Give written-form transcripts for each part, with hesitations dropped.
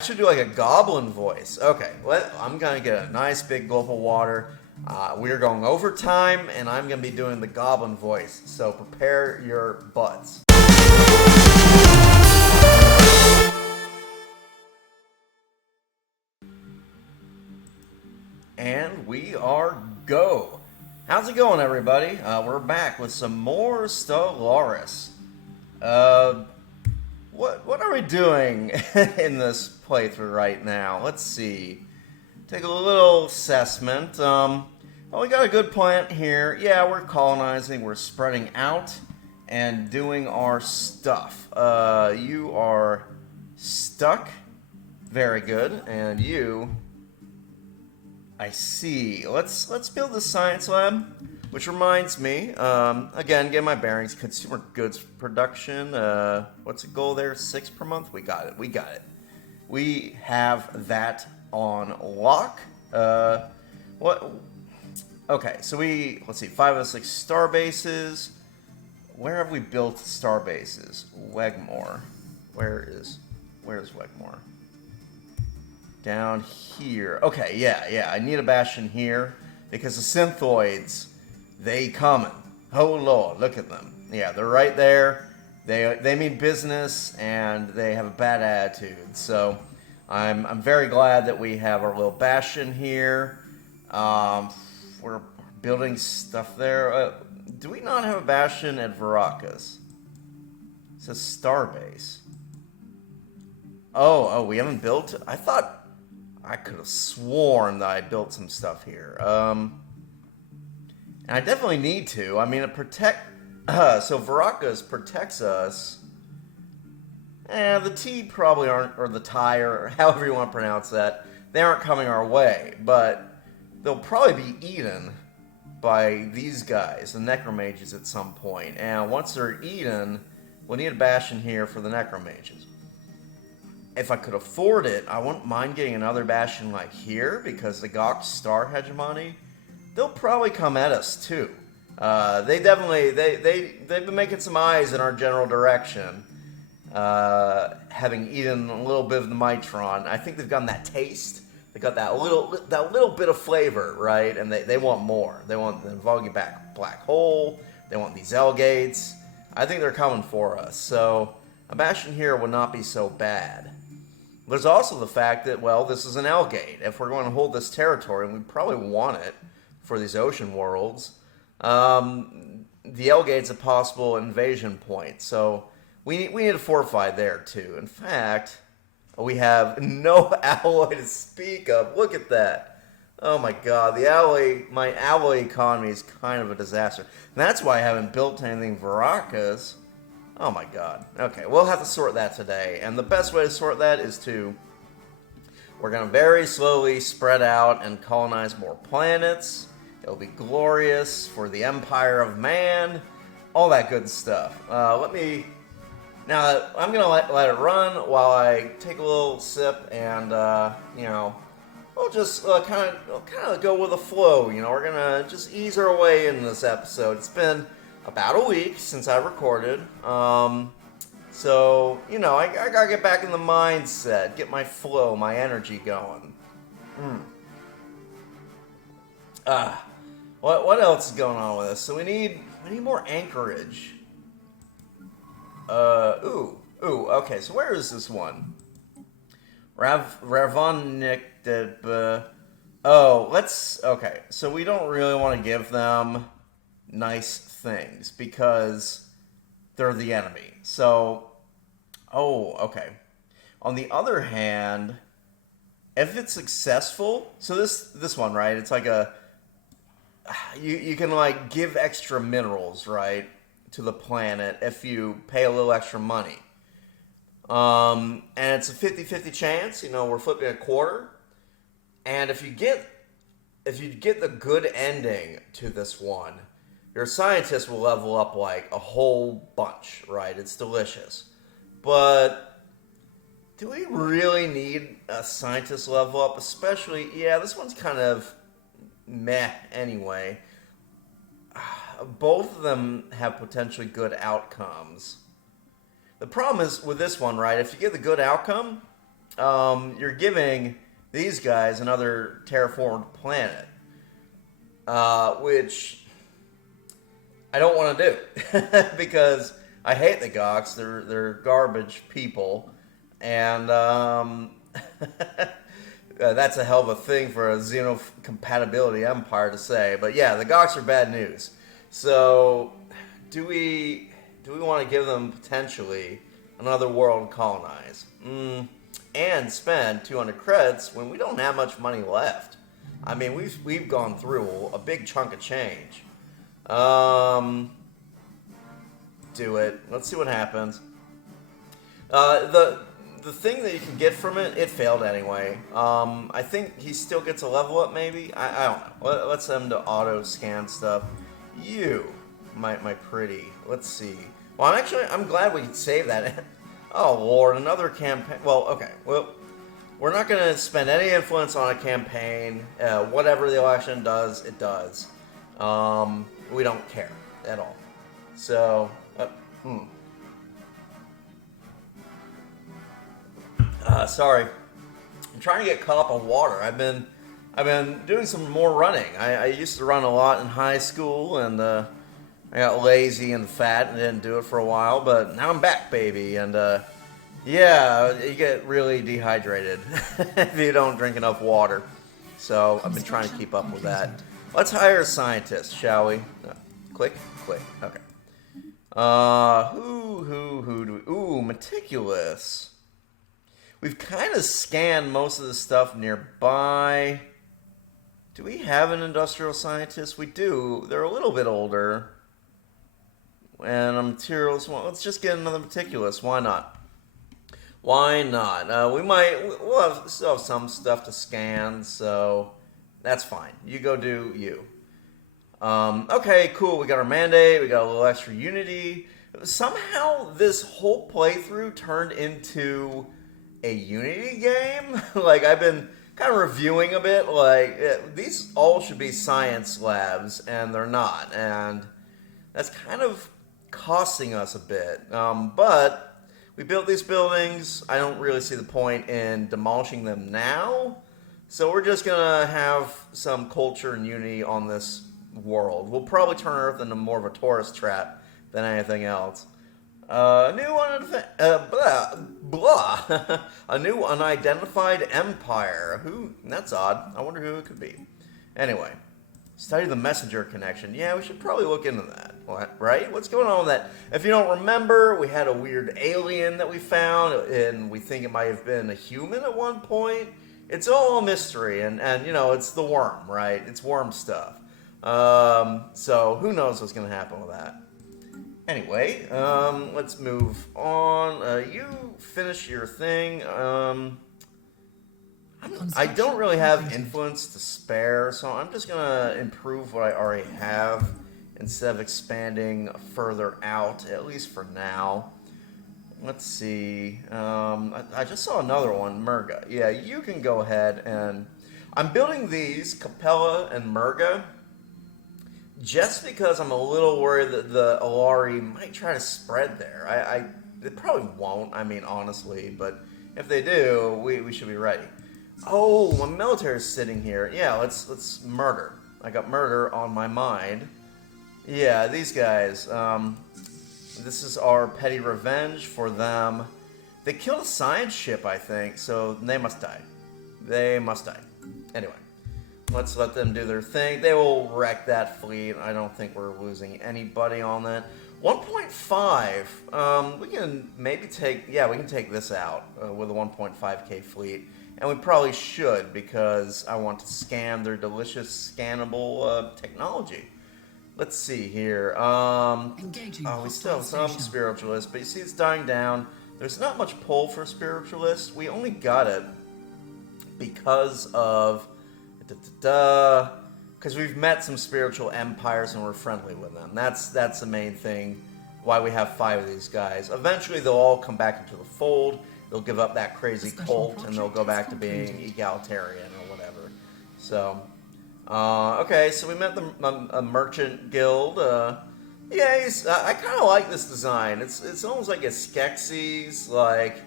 I should do like a goblin voice. Okay, I'm gonna get a nice big gulp of water. We're going overtime, and I'm gonna be doing the goblin voice. So prepare your butts. And we are go. How's it going, everybody? We're back with some more Stellaris. What are we doing in this playthrough right now? Let's see. Take a little assessment. Well, we got a good plant here. Yeah, we're colonizing. We're spreading out and doing our stuff. You are stuck. Very good. And you, I see. Let's build the science lab, which reminds me. Again, get my bearings. Consumer goods production. What's the goal there? 6 per month. We got it. We got it. We have that on lock. What? Okay, so let's see, 5 of the 6 star bases. Where have we built star bases? Wegmore. Where's Wegmore? Down here. Okay, yeah. I need a bastion here because the synthoids, they coming. Oh Lord, look at them. Yeah, they're right there. They mean business and they have a bad attitude. So I'm very glad that we have our little bastion here. We're building stuff there. Do we not have a bastion at Veracruz? It says Starbase. Oh, we haven't built it? I thought I could have sworn that I built some stuff here. And I definitely need to. I mean, so Veracruz protects us. The T probably aren't, or the tie, or however you want to pronounce that, they aren't coming our way, but they'll probably be eaten by these guys, the necromages, at some point. And once they're eaten, we'll need a bastion here for the necromages. If I could afford it, I wouldn't mind getting another bastion like here, because the Gok star hegemony, they'll probably come at us too. They've been making some eyes in our general direction. Having eaten a little bit of the Mitron, I think they've gotten that taste. They got that little bit of flavor, right? And they want more. They want the Vogelback black hole. They want these Elgates. I think they're coming for us. So a bastion here would not be so bad. There's also the fact that, well, this is an Elgate. If we're going to hold this territory, and we probably want it for these ocean worlds, the Elgate's a possible invasion point. So we need to fortify there, too. In fact, we have no alloy to speak of. Look at that. Oh, my God. My alloy economy is kind of a disaster. And that's why I haven't built anything Veracruz. Oh, my God. Okay, we'll have to sort that today. And the best way to sort that is we're going to very slowly spread out and colonize more planets. It'll be glorious for the empire of man. All that good stuff. Now, I'm going to let it run while I take a little sip and, we'll just kind of go with the flow. We're going to just ease our way in this episode. It's been about a week since I recorded. So, I got to get back in the mindset, get my flow, my energy going. What else is going on with us? So we need more anchorage. Okay, so where is this one? Rhamphorhynchus. Okay, so we don't really want to give them nice things because they're the enemy. So, okay. On the other hand, if it's successful, so this one, right? It's like you can like give extra minerals, right, to the planet if you pay a little extra money. And it's a 50-50 chance, we're flipping a quarter. And if you get the good ending to this one, your scientists will level up like a whole bunch, right? It's delicious. But do we really need a scientist level up? Especially, this one's kind of meh anyway. Both of them have potentially good outcomes. The problem is with this one, right? If you get the good outcome, you're giving these guys another terraformed planet, which I don't want to do because I hate the Goks. They're garbage people, and that's a hell of a thing for a Xeno Compatibility empire to say. But yeah, the Goks are bad news. So do we want to give them potentially another world to colonize? And spend 200 credits when we don't have much money left. I mean, we've gone through a big chunk of change. Do it. Let's see what happens. The thing that you can get from it, it failed anyway. I think he still gets a level up, maybe. I don't know. Let's send him to auto scan stuff. You, my pretty. Let's see. Well, I'm glad we saved that. Oh Lord, another campaign. Well, okay. Well, we're not going to spend any influence on a campaign. Whatever the election does, it does. We don't care at all. So, sorry. I'm trying to get caught up on water. I've been doing some more running. I used to run a lot in high school, and I got lazy and fat and didn't do it for a while, but now I'm back, baby. And yeah, you get really dehydrated if you don't drink enough water. So I've been trying to keep up with that. Let's hire a scientist, shall we? Click. Okay. Who do we... Ooh, meticulous. We've kind of scanned most of the stuff nearby. Do we have an industrial scientist? We do. They're a little bit older. And materials. Well, let's just get another meticulous. Why not? Why not? We'll still have some stuff to scan, so that's fine. You go do you. Okay, cool. We got our mandate. We got a little extra unity. Somehow this whole playthrough turned into a Unity game. Like, I've been kind of reviewing a bit. Like, these all should be science labs, and they're not. And that's kind of costing us a bit. But we built these buildings. I don't really see the point in demolishing them now. So we're just going to have some culture and unity on this world. We'll probably turn Earth into more of a tourist trap than anything else. A new unidentified empire. That's odd. I wonder who it could be. Anyway, study the messenger connection. Yeah, we should probably look into that. Right? What's going on with that? If you don't remember, we had a weird alien that we found, and we think it might have been a human at one point. It's all a mystery, and you know, it's the worm, right? It's worm stuff. So who knows what's going to happen with that. Anyway, let's move on. You finish your thing. I don't really have influence to spare, so I'm just going to improve what I already have instead of expanding further out, at least for now. Let's see. I just saw another one, Murga. Yeah, you can go ahead and... I'm building these, Capella and Murga, just because I'm a little worried that the Alari might try to spread there. They probably won't, I mean, honestly, but if they do, we should be ready. Oh, my military's sitting here. Yeah, let's murder. I got murder on my mind. Yeah, these guys. This is our petty revenge for them. They killed a science ship, I think, so they must die. They must die. Anyway. Let's let them do their thing. They will wreck that fleet. I don't think we're losing anybody on that. 1.5. We can maybe take... Yeah, we can take this out with a 1.5k fleet. And we probably should because I want to scan their delicious scannable technology. Let's see here. We still have some spiritualists, but you see it's dying down. There's not much pull for spiritualists. We only got it because of... Because we've met some spiritual empires and we're friendly with them. That's the main thing why we have 5 of these guys. Eventually they'll all come back into the fold. They'll give up that crazy cult and they'll go back to being egalitarian or whatever. So, okay, so we met a merchant guild. Yeah, I kind of like this design. It's almost like a Skeksis, like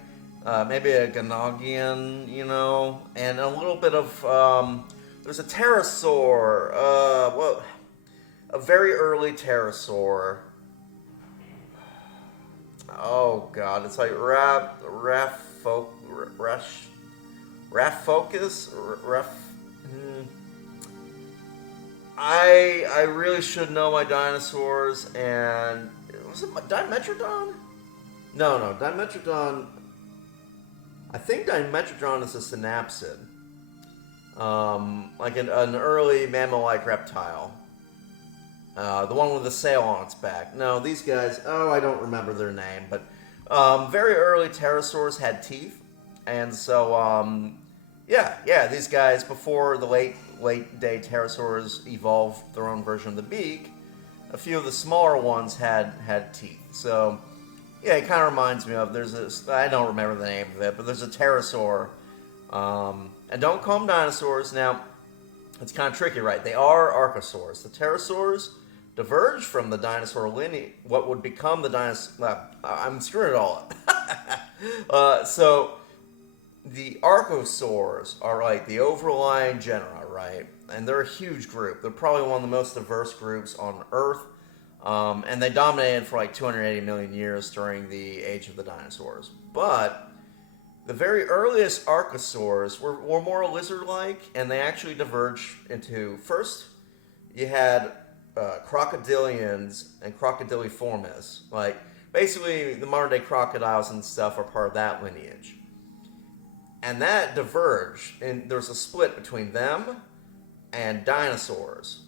maybe a Ganagian, you know, and a little bit of, there's a pterosaur, well, a very early pterosaur. Oh god, it's like I really should know my dinosaurs, and was it Dimetrodon? No, Dimetrodon. I think Dimetrodon is a synapsid, like an early mammal-like reptile. The one with the sail on its back. No, these guys, oh, I don't remember their name, but very early pterosaurs had teeth. And so, yeah, these guys, before the late day pterosaurs evolved their own version of the beak, a few of the smaller ones had teeth. So, yeah, it kind of reminds me of, there's this, I don't remember the name of it, but there's a pterosaur. And don't call them dinosaurs. Now, it's kind of tricky, right? They are archosaurs. The pterosaurs diverged from the dinosaur lineage, what would become the dinosaur. I'm screwing it all up. So the archosaurs are like the overlying genera, right? And they're a huge group. They're probably one of the most diverse groups on Earth. And they dominated for like 280 million years during the age of the dinosaurs. But the very earliest archosaurs were more lizard-like, and they actually diverged into, first, you had crocodilians and crocodiliformes. Like, basically, the modern-day crocodiles and stuff are part of that lineage. And that diverged, and there's a split between them and dinosaurs.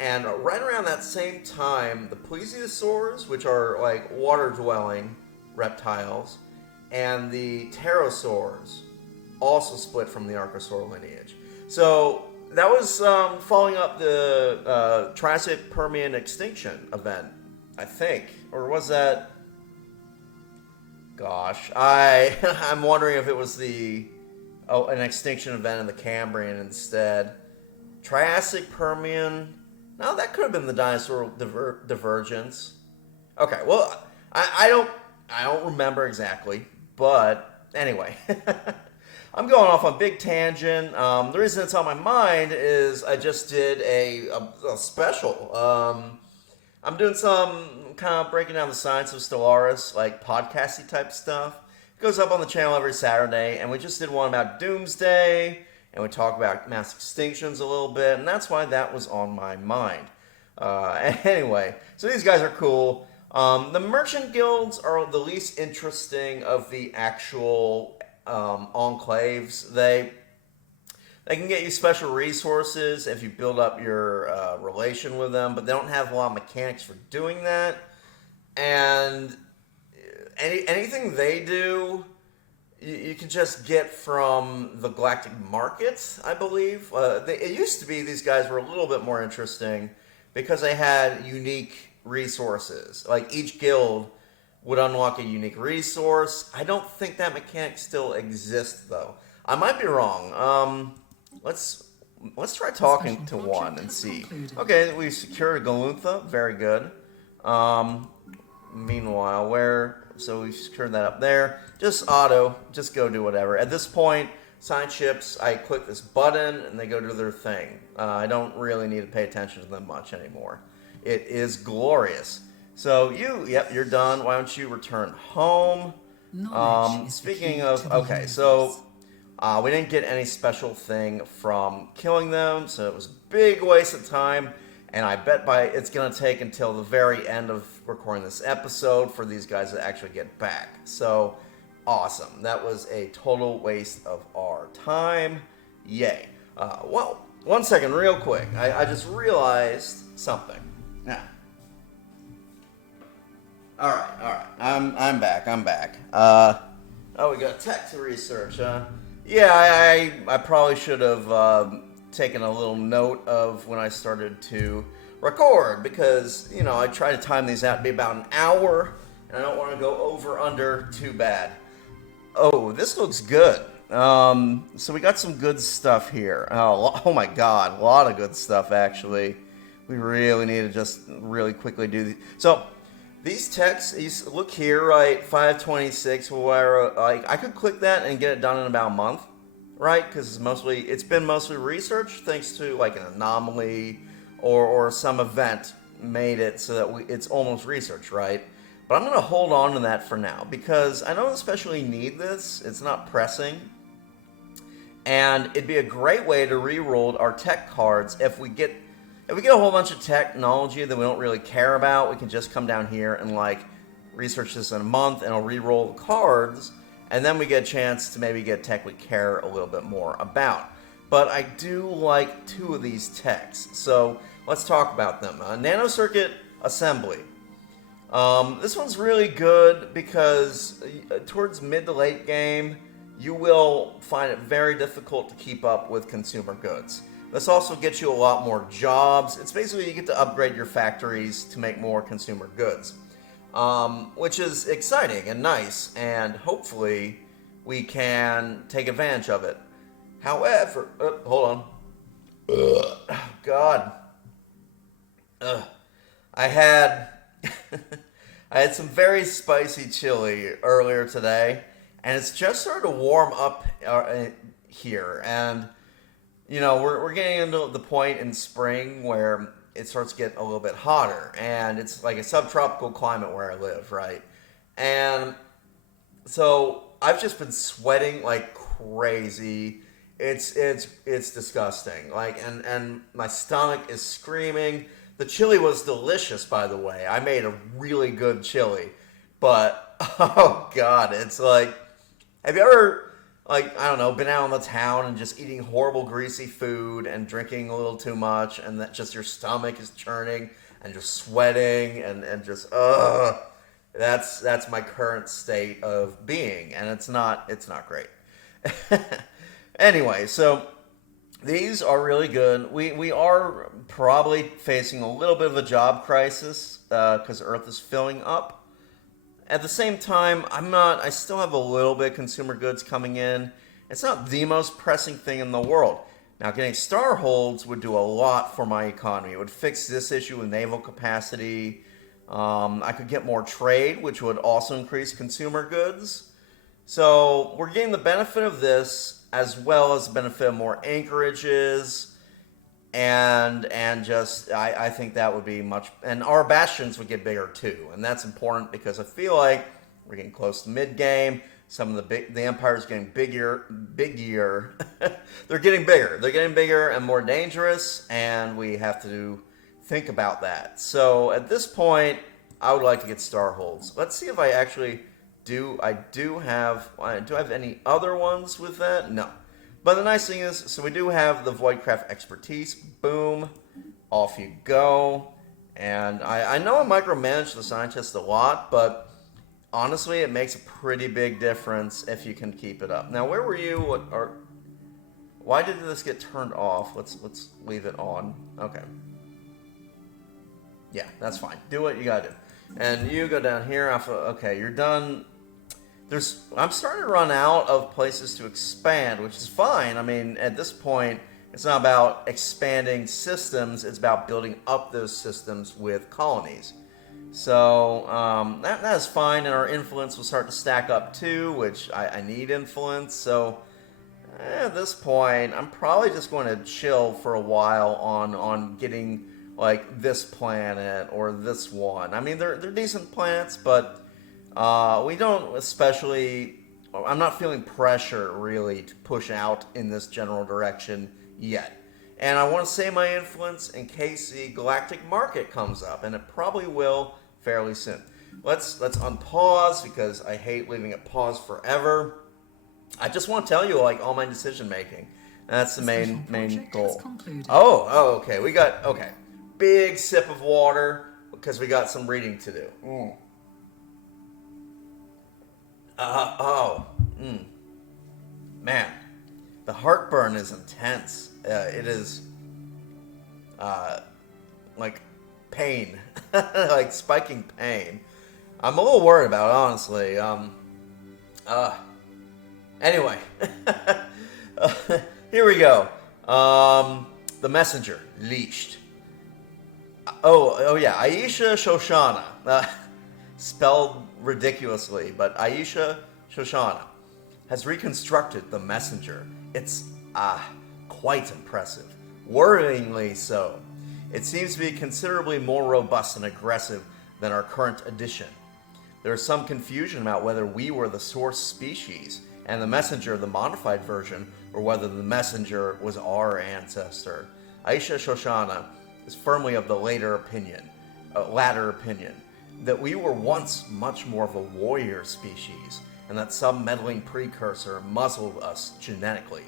And right around that same time, the plesiosaurs, which are like water-dwelling reptiles, and the pterosaurs also split from the archosaur lineage. So that was following up the Triassic Permian extinction event, I think. Or was that... Gosh, I'm wondering if it was an extinction event in the Cambrian instead. Triassic Permian... No, that could have been the dinosaur divergence. Okay, well, I don't remember exactly, but anyway, I'm going off on a big tangent. The reason it's on my mind is I just did a special. I'm doing some kind of breaking down the science of Stellaris, like podcasty type stuff. It goes up on the channel every Saturday, and we just did one about Doomsday. And we talk about mass extinctions a little bit, and that's why that was on my mind. Anyway, so these guys are cool. The merchant guilds are the least interesting of the actual enclaves. They can get you special resources if you build up your relation with them, but they don't have a lot of mechanics for doing that. And anything they do... You can just get from the galactic markets, I believe. It used to be these guys were a little bit more interesting because they had unique resources. Like each guild would unlock a unique resource. I don't think that mechanic still exists, though. I might be wrong. Let's try talking to one and see. Okay, we secured a Galutha. Very good. Meanwhile, so we secured that up there. Just Otto, just go do whatever. At this point, science ships, I click this button and they go do their thing. I don't really need to pay attention to them much anymore. It is glorious. So you're done. Why don't you return home? Speaking of, okay, so we didn't get any special thing from killing them, so it was a big waste of time. And I bet it's going to take until the very end of recording this episode for these guys to actually get back. So, awesome. That was a total waste of our time. Yay. Well, one second, real quick. I just realized something. Now. All right. I'm back. We got tech to research, huh? Yeah, I probably should have... taken a little note of when I started to record because, I try to time these out to be about an hour and I don't want to go over under too bad. Oh, this looks good. So we got some good stuff here. Oh my god, a lot of good stuff actually. We really need to just really quickly do these. So These texts, look here, right? 526, where like I could click that and get it done in about a month, right? Because it's been mostly research, thanks to like an anomaly or some event made it so that it's almost research, right? But I'm gonna hold on to that for now because I don't especially need this. It's not pressing, and it'd be a great way to re-roll our tech cards if we get a whole bunch of technology that we don't really care about. We can just come down here and like research this in a month, and I'll re-roll the cards, and then we get a chance to maybe get tech we care a little bit more about. But I do like two of these techs, so let's talk about them. Nanocircuit Assembly. This one's really good because towards mid to late game, you will find it very difficult to keep up with consumer goods. This also gets you a lot more jobs. It's basically you get to upgrade your factories to make more consumer goods, which is exciting and nice, and hopefully we can take advantage of it. However, hold on. Oh, God. I had I had some very spicy chili earlier today, and it's just started to warm up here, and you know, we're getting into the point in spring where it starts to get a little bit hotter, and it's like a subtropical climate where I live, right? And so I've just been sweating like crazy. It's disgusting. Like, and my stomach is screaming. The chili was delicious, by the way. I made a really good chili, but oh God, it's like, have you ever, like, I don't know, been out in the town and just eating horrible greasy food and drinking a little too much, and that just your stomach is churning and just sweating and just that's my current state of being, and it's not great. Anyway, so these are really good. We are probably facing a little bit of a job crisis because Earth is filling up. At the same time, I still have a little bit of consumer goods coming in. It's not the most pressing thing in the world. Now, getting star holds would do a lot for my economy. It would fix this issue with naval capacity. I could get more trade, which would also increase consumer goods. So we're getting the benefit of this as well as the benefit of more anchorages. And just I think that would be much, and our bastions would get bigger too, and that's important because I feel like we're getting close to mid game. Some of the empire's getting bigger. They're getting bigger and more dangerous, and we have to think about that. So at this point, I would like to get star holds. Let's see if I actually do. Do I have any other ones with that? No. But the nice thing is, so we do have the Voidcraft expertise. Boom. Off you go. And I know I micromanage the scientist a lot, but honestly, it makes a pretty big difference if you can keep it up. Now, where were you? Why did this get turned off? Let's leave it on. Okay. Yeah, that's fine. Do what you gotta do. And you go down here. Okay, you're done. I'm starting to run out of places to expand, which is fine. I mean, at this point, it's not about expanding systems. It's about building up those systems with colonies. So that is fine, and our influence will start to stack up too, which I need influence. So at this point, I'm probably just going to chill for a while on getting like this planet or this one. I mean, they're decent planets, but we don't especially. I'm not feeling pressure really to push out in this general direction yet. And I want to save my influence in case the galactic market comes up, and it probably will fairly soon. Let's unpause because I hate leaving it paused forever. I just want to tell you like all my decision making. That's the main goal. Oh, okay. Okay. Big sip of water because we got some reading to do. Man, the heartburn is intense. It is like pain, like spiking pain. I'm a little worried about it, honestly. Anyway, here we go. The messenger leashed. Oh yeah, Aisha Shoshana. spelled ridiculously, but Aisha Shoshana has reconstructed the messenger. It's, quite impressive. Worryingly so. It seems to be considerably more robust and aggressive than our current edition. There is some confusion about whether we were the source species and the messenger the modified version, or whether the messenger was our ancestor. Aisha Shoshana is firmly of the latter opinion, that we were once much more of a warrior species, and that some meddling precursor muzzled us genetically.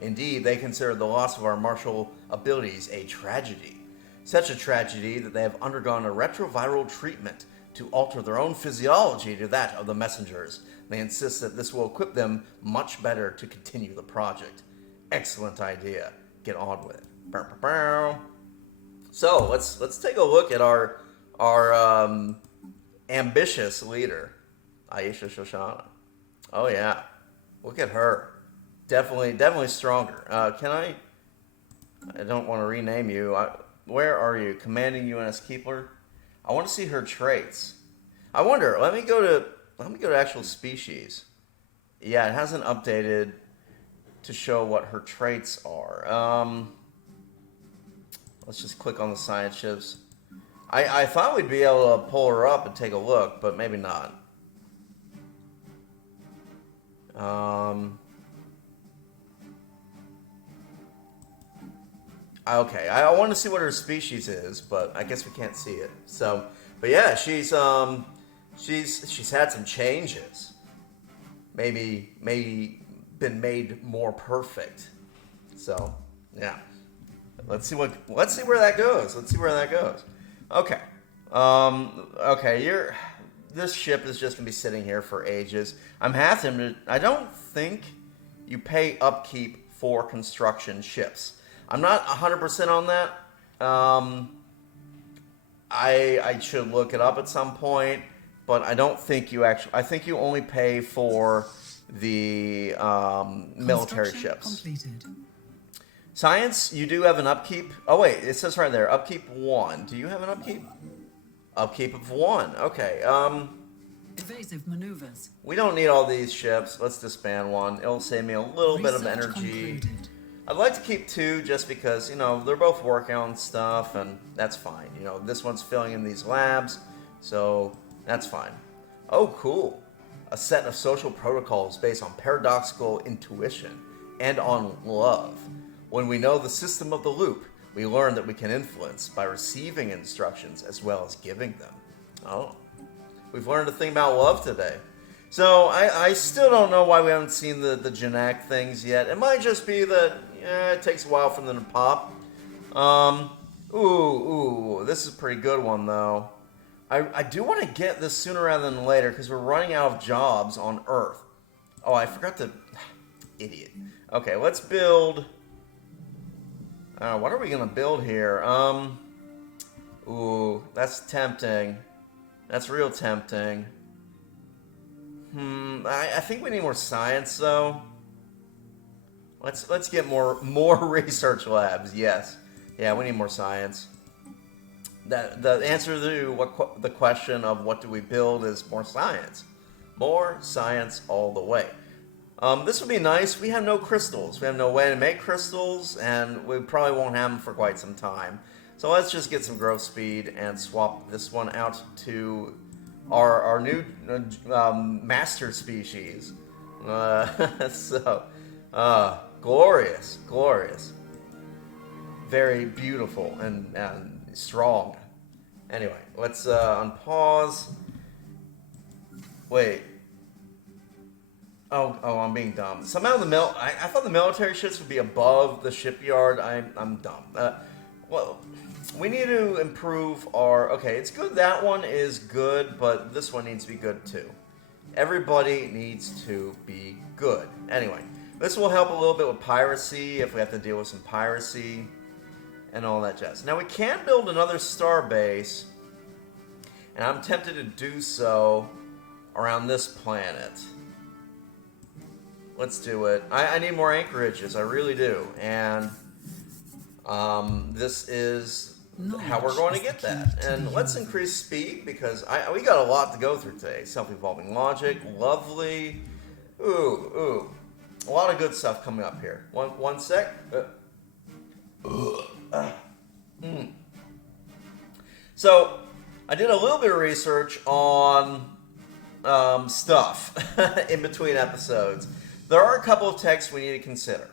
Indeed, they consider the loss of our martial abilities a tragedy. Such a tragedy that they have undergone a retroviral treatment to alter their own physiology to that of the messengers. They insist that this will equip them much better to continue the project. Excellent idea. Get on with it. Bow, bow, bow. So let's take a look at our ambitious leader, Aisha Shoshana. Oh yeah, look at her. Definitely stronger. I don't want to rename you. Where are you? Commanding UNS Keepler? I want to see her traits. I wonder, let me go to actual species. Yeah, it hasn't updated to show what her traits are. Let's just click on the science chips. I thought we'd be able to pull her up and take a look, but maybe not. Okay, I want to see what her species is, but I guess we can't see it. So, but yeah, she's had some changes. Maybe been made more perfect. So, yeah. Let's see where that goes. Okay. Okay, this ship is just gonna be sitting here for ages. I don't think you pay upkeep for construction ships. I'm not 100% on that. I should look it up at some point, but I don't think you actually. I think you only pay for the military ships. Completed. Science, you do have an upkeep. Oh wait, it says right there, upkeep 1. Do you have an upkeep? Upkeep of 1. Okay. Evasive maneuvers. We don't need all these ships. Let's disband one. It'll save me a little bit of energy. Concluded. I'd like to keep 2 just because, they're both working on stuff, and that's fine. This one's filling in these labs, so that's fine. Oh, cool. A set of social protocols based on paradoxical intuition and on love. When we know the system of the loop, we learn that we can influence by receiving instructions as well as giving them. Oh, we've learned a thing about love today. So I still don't know why we haven't seen the genetic things yet. It might just be that it takes a while for them to pop. This is a pretty good one though. I do want to get this sooner rather than later because we're running out of jobs on Earth. Oh, I forgot to... Idiot. Okay, let's build... what are we going to build here? That's tempting. That's real tempting. I think we need more science though. Let's get more research labs. Yes. Yeah, we need more science. The answer to the question of what do we build is more science. More science all the way. This would be nice. We have no crystals. We have no way to make crystals, and we probably won't have them for quite some time. So let's just get some growth speed and swap this one out to our new master species. Glorious. Very beautiful and strong. Anyway, let's unpause. Wait. Oh, I'm being dumb. Somehow I thought the military ships would be above the shipyard. I'm dumb. Well, we need to improve our... Okay, it's good. That one is good, but this one needs to be good too. Everybody needs to be good. Anyway, this will help a little bit with piracy if we have to deal with some piracy and all that jazz. Now, we can build another star base, and I'm tempted to do so around this planet. Let's do it. I need more anchorages. I really do. And this is how we're going to get that. And let's increase speed because we got a lot to go through today. Self-evolving logic, lovely. Ooh. A lot of good stuff coming up here. One sec. So, I did a little bit of research on stuff in between episodes. There are a couple of texts we need to consider.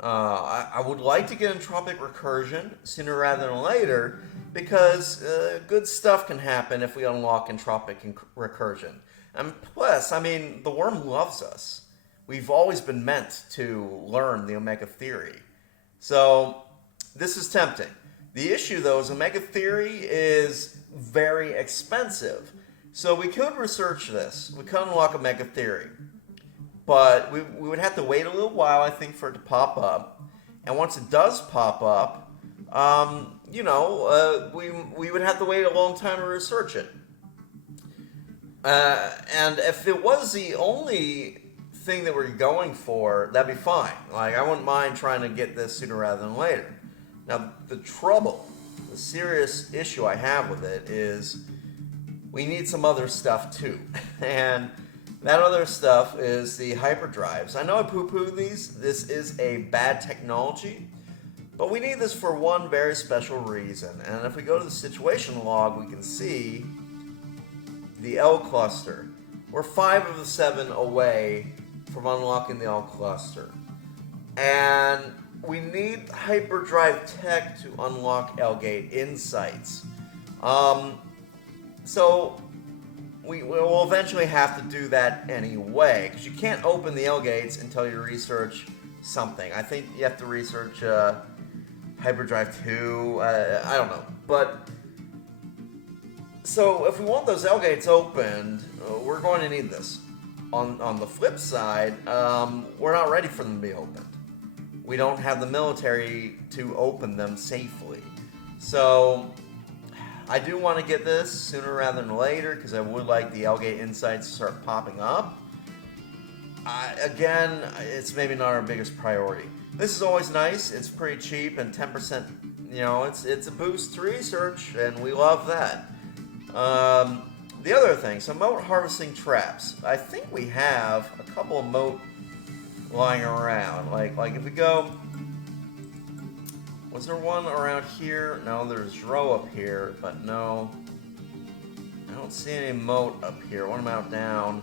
I would like to get entropic recursion sooner rather than later because good stuff can happen if we unlock entropic recursion. And plus, I mean, the worm loves us. We've always been meant to learn the Omega Theory. So, this is tempting. The issue, though, is Omega Theory is very expensive. So we could research this. We could unlock Omega Theory. But we would have to wait a little while, I think, for it to pop up. And once it does pop up, we would have to wait a long time to research it. And if it was the only thing that we're going for, that'd be fine. Like, I wouldn't mind trying to get this sooner rather than later. Now, the serious issue I have with it is we need some other stuff too. And that other stuff is the hyperdrives. I know I poo-poo these. This is a bad technology. But we need this for one very special reason. And if we go to the situation log, we can see the L cluster. We're 5 of the 7 away from unlocking the L cluster. And we need hyperdrive tech to unlock L-Gate insights. So we will eventually have to do that anyway, because you can't open the L-Gates until you research something. I think you have to research hyperdrive 2, I don't know. But, so if we want those L-Gates opened, we're going to need this. On the flip side, we're not ready for them to be opened. We don't have the military to open them safely. So, I do want to get this sooner rather than later because I would like the L-Gate insights to start popping up. Again, it's maybe not our biggest priority. This is always nice. It's pretty cheap and 10%, it's a boost to research and we love that. The other thing, so moat harvesting traps. I think we have a couple of moat lying around. Like if we go, was there one around here? No, there's row up here, but no, I don't see any moat up here. What about down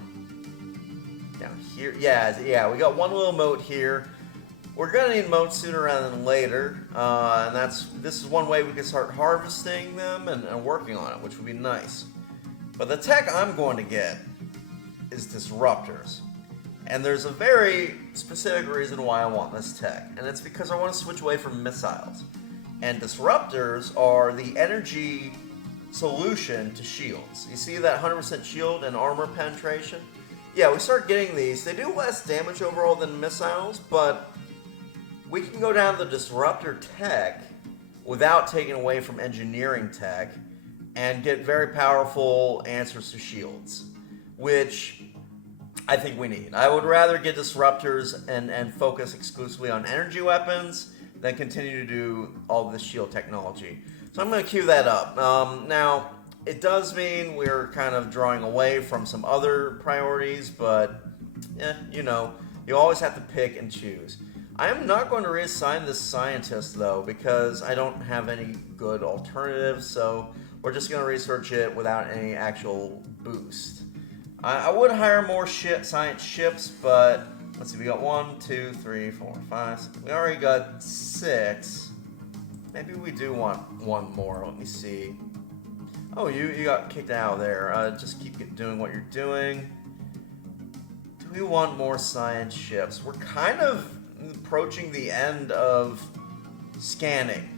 here? Yeah, we got one little moat here. We're gonna need moats sooner rather than later, and this is one way we can start harvesting them and working on it, which would be nice. But the tech I'm going to get is disruptors. And there's a very specific reason why I want this tech, and it's because I want to switch away from missiles. And disruptors are the energy solution to shields. You see that 100% shield and armor penetration? Yeah, we start getting these. They do less damage overall than missiles, but we can go down the disruptor tech without taking away from engineering tech and get very powerful answers to shields, which I think we need. I would rather get disruptors and focus exclusively on energy weapons than continue to do all this shield technology. So I'm going to queue that up. Now, it does mean we're kind of drawing away from some other priorities, but, you always have to pick and choose. I am not going to reassign this scientist, though, because I don't have any good alternatives, so we're just going to research it without any actual boost. I would hire more science ships, but let's see, we got 1, 2, 3, 4, 5. We already got 6. Maybe we do want one more. Let me see. Oh, you got kicked out of there. Just keep doing what you're doing. Do we want more science ships? We're kind of approaching the end of scanning,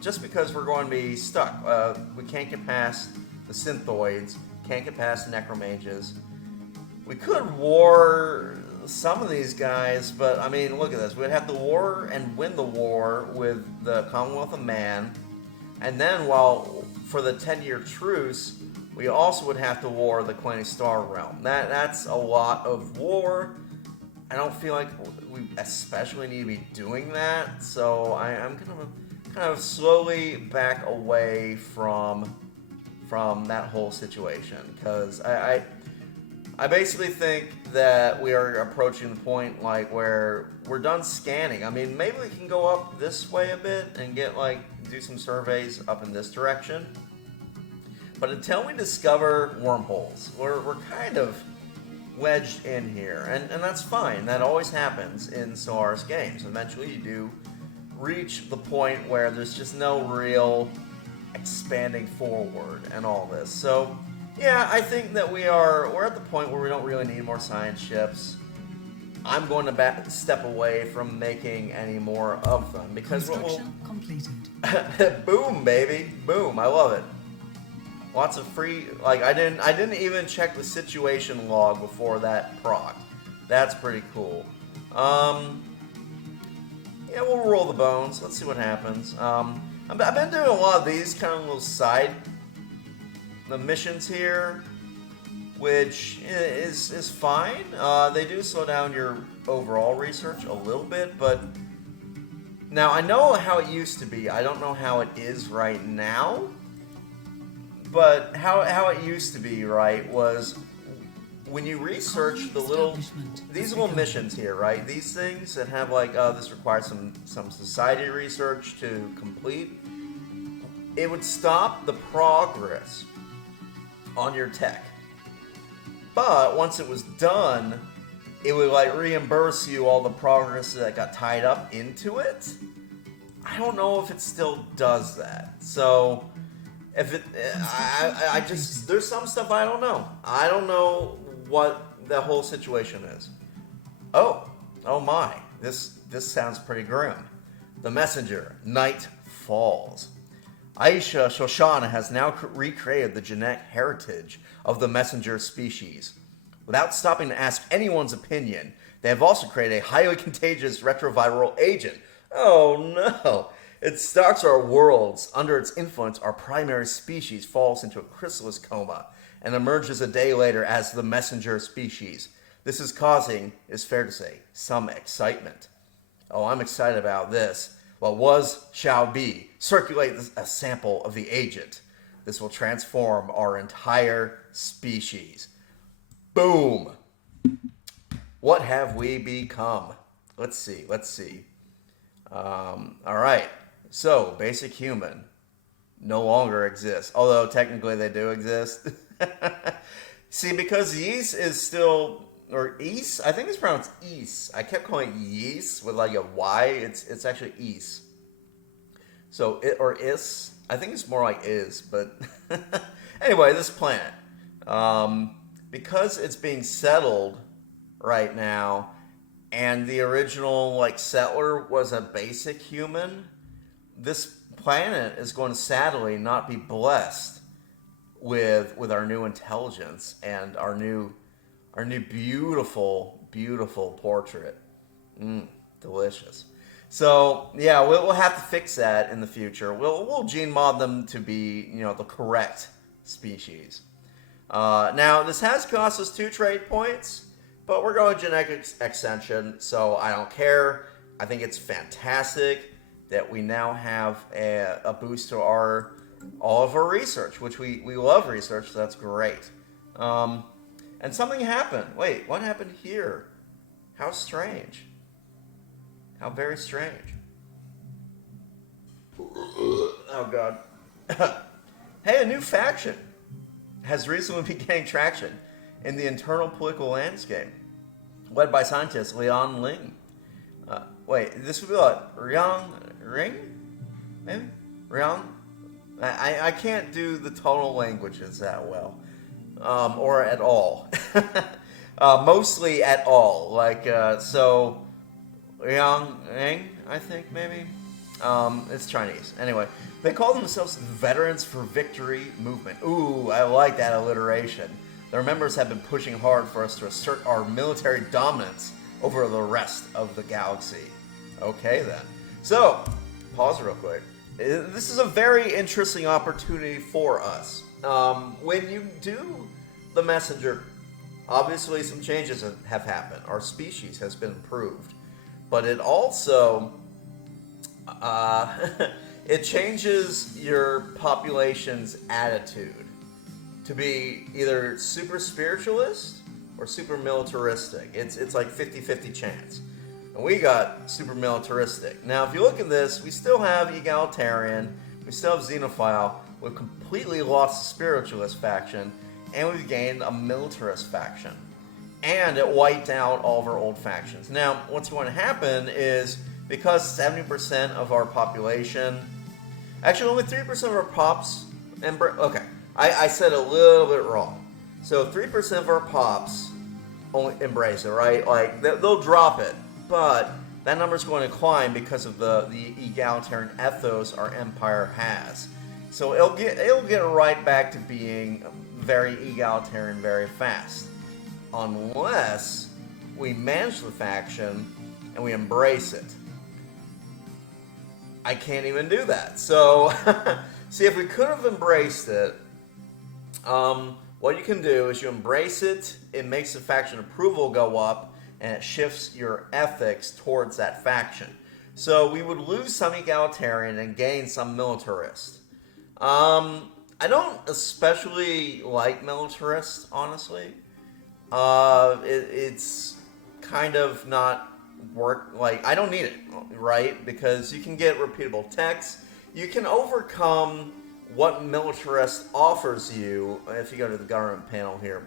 just because we're going to be stuck. We can't get past the synthoids. Can't get past the necromages. We could war some of these guys, but I mean, look at this. We'd have to war and win the war with the Commonwealth of Man, and then for the 10-year truce, we also would have to war the Queen Star realm. That's a lot of war. I don't feel like we especially need to be doing that, so I'm kind of slowly back away from that whole situation, because I basically think that we are approaching the point like where we're done scanning. I mean, maybe we can go up this way a bit and get do some surveys up in this direction. But until we discover wormholes, we're kind of wedged in here, and that's fine. That always happens in Stellaris games. Eventually, you do reach the point where there's just no real expanding forward and all this. So, yeah, I think that we're at the point where we don't really need more science ships. I'm going to step away from making any more of them because Construction completed. boom, baby, boom! I love it. Lots of free. I didn't even check the situation log before that proc. That's pretty cool. Yeah, we'll roll the bones. Let's see what happens. I've been doing a lot of these kind of little side missions here, which is fine. They do slow down your overall research a little bit, but now I know how it used to be. I don't know how it is right now, but how it used to be, right, was when you research these little missions here, right? These things that have this requires some society research to complete. It would stop the progress on your tech. But once it was done, it would reimburse you all the progress that got tied up into it. I don't know if it still does that. So if it, I just there's some stuff I don't know. I don't know what the whole situation is. Oh my! This sounds pretty grim. The messenger, Night Falls. Aisha Shoshana has now recreated the genetic heritage of the messenger species. Without stopping to ask anyone's opinion, they have also created a highly contagious retroviral agent. Oh no! It stalks our worlds. Under its influence, our primary species falls into a chrysalis coma and emerges a day later as the messenger species. This is causing, it's fair to say, some excitement. Oh, I'm excited about this. What was shall be. Circulate a sample of the agent. This will transform our entire species. Boom! What have we become? Let's see. All right. So, basic human no longer exists. Although, technically, they do exist. See, because yeast is still... Or East? I think it's pronounced East. I kept calling it yeast with a Y. It's actually East. So, Is. I think it's more like is, but... Anyway, this planet. Because it's being settled right now, and the original, settler was a basic human, this planet is going to sadly not be blessed with our new intelligence and our new beautiful, beautiful portrait. Delicious. So, yeah, we'll have to fix that in the future. We'll gene mod them to be, the correct species. Now, this has cost us 2 trade points, but we're going genetic extension, so I don't care. I think it's fantastic that we now have a boost to all of our research, which we love research, so that's great. And something happened. Wait, what happened here? How strange. How very strange. Oh, God. Hey, a new faction has recently been gaining traction in the internal political landscape, led by scientist Leon Ling. Wait, this would be Ryang Ring? Maybe? Ryang? I can't do the tonal languages that well. Or at all. Mostly at all. So, Liang, I think, maybe? It's Chinese. Anyway, they call themselves the Veterans for Victory Movement. Ooh, I like that alliteration. Their members have been pushing hard for us to assert our military dominance over the rest of the galaxy. Okay, then. So, pause real quick. This is a very interesting opportunity for us. When you do the messenger, obviously some changes have happened. Our species has been improved. But it also it changes your population's attitude to be either super spiritualist or super militaristic. It's like 50-50 chance. And we got super militaristic. Now, if you look at this, we still have egalitarian, we still have xenophile, we've completely lost the spiritualist faction, and we've gained a militarist faction. And it wiped out all of our old factions. Now, what's going to happen is, because 70% of our population, actually only 3% of our pops, okay, I said a little bit wrong. So 3% of our pops only embrace it, right? Like, they'll drop it, but that number's going to climb because of the egalitarian ethos our empire has. So it'll get right back to being very egalitarian very fast. Unless we manage the faction and we embrace it. I can't even do that. So, see, if we could have embraced it, what you can do is you embrace it, it makes the faction approval go up, and it shifts your ethics towards that faction. So we would lose some egalitarian and gain some militarist. I don't especially like militarists, honestly. It's kind of not work, like, I don't need it, right? Because you can get repeatable text. You can overcome what militarist offers you if you go to the government panel here.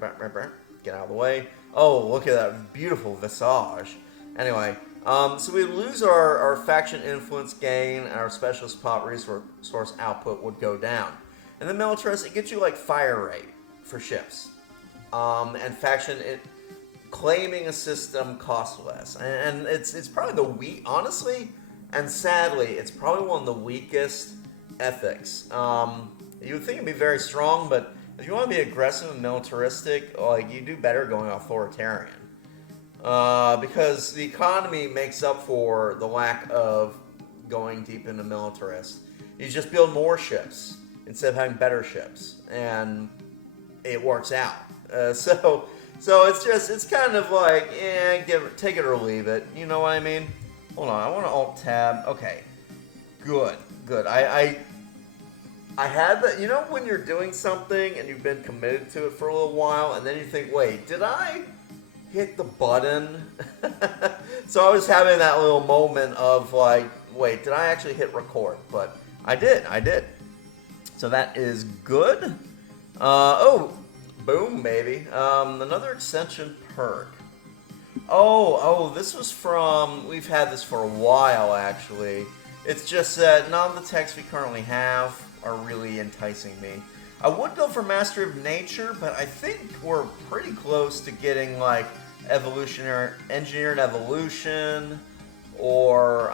Get out of the way. Oh, look at that beautiful visage. Anyway, so we lose our faction influence gain, and our specialist pop resource output would go down. And the militarist, it gets you like fire rate for ships. And faction, claiming a system costs less. And it's probably the weak, honestly, and sadly, it's probably one of the weakest ethics. You would think it'd be very strong, but if you want to be aggressive and militaristic, like, you do better going authoritarian. Because the economy makes up for the lack of going deep into militarist. You just build more ships instead of having better ships, and it works out. So it's kind of like, take it or leave it. You know what I mean? Hold on, I want to alt tab. Okay, good. I had that. You know when you're doing something and you've been committed to it for a little while, and then you think, wait, did I hit the button? So I was having that little moment of like, wait, did I actually hit record? But I did. So that is good. Oh, boom, baby. Another extension perk. Oh, this was from, we've had this for a while, actually. It's just that none of the texts we currently have are really enticing me. I would go for Mastery of Nature, but I think we're pretty close to getting, like, engineered evolution, or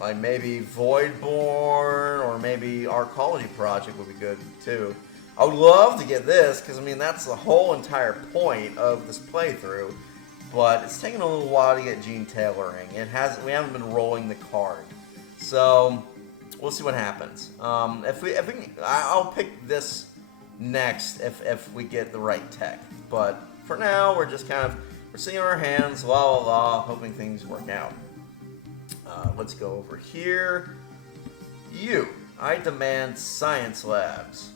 like maybe Voidborn, or maybe Arcology Project would be good too. I would love to get this, because I mean that's the whole entire point of this playthrough, but it's taking a little while to get gene tailoring. We haven't been rolling the card, so we'll see what happens. I'll pick this next if we get the right tech, but for now we're just we're sitting on our hands, hoping things work out. Let's go over here. I demand science labs.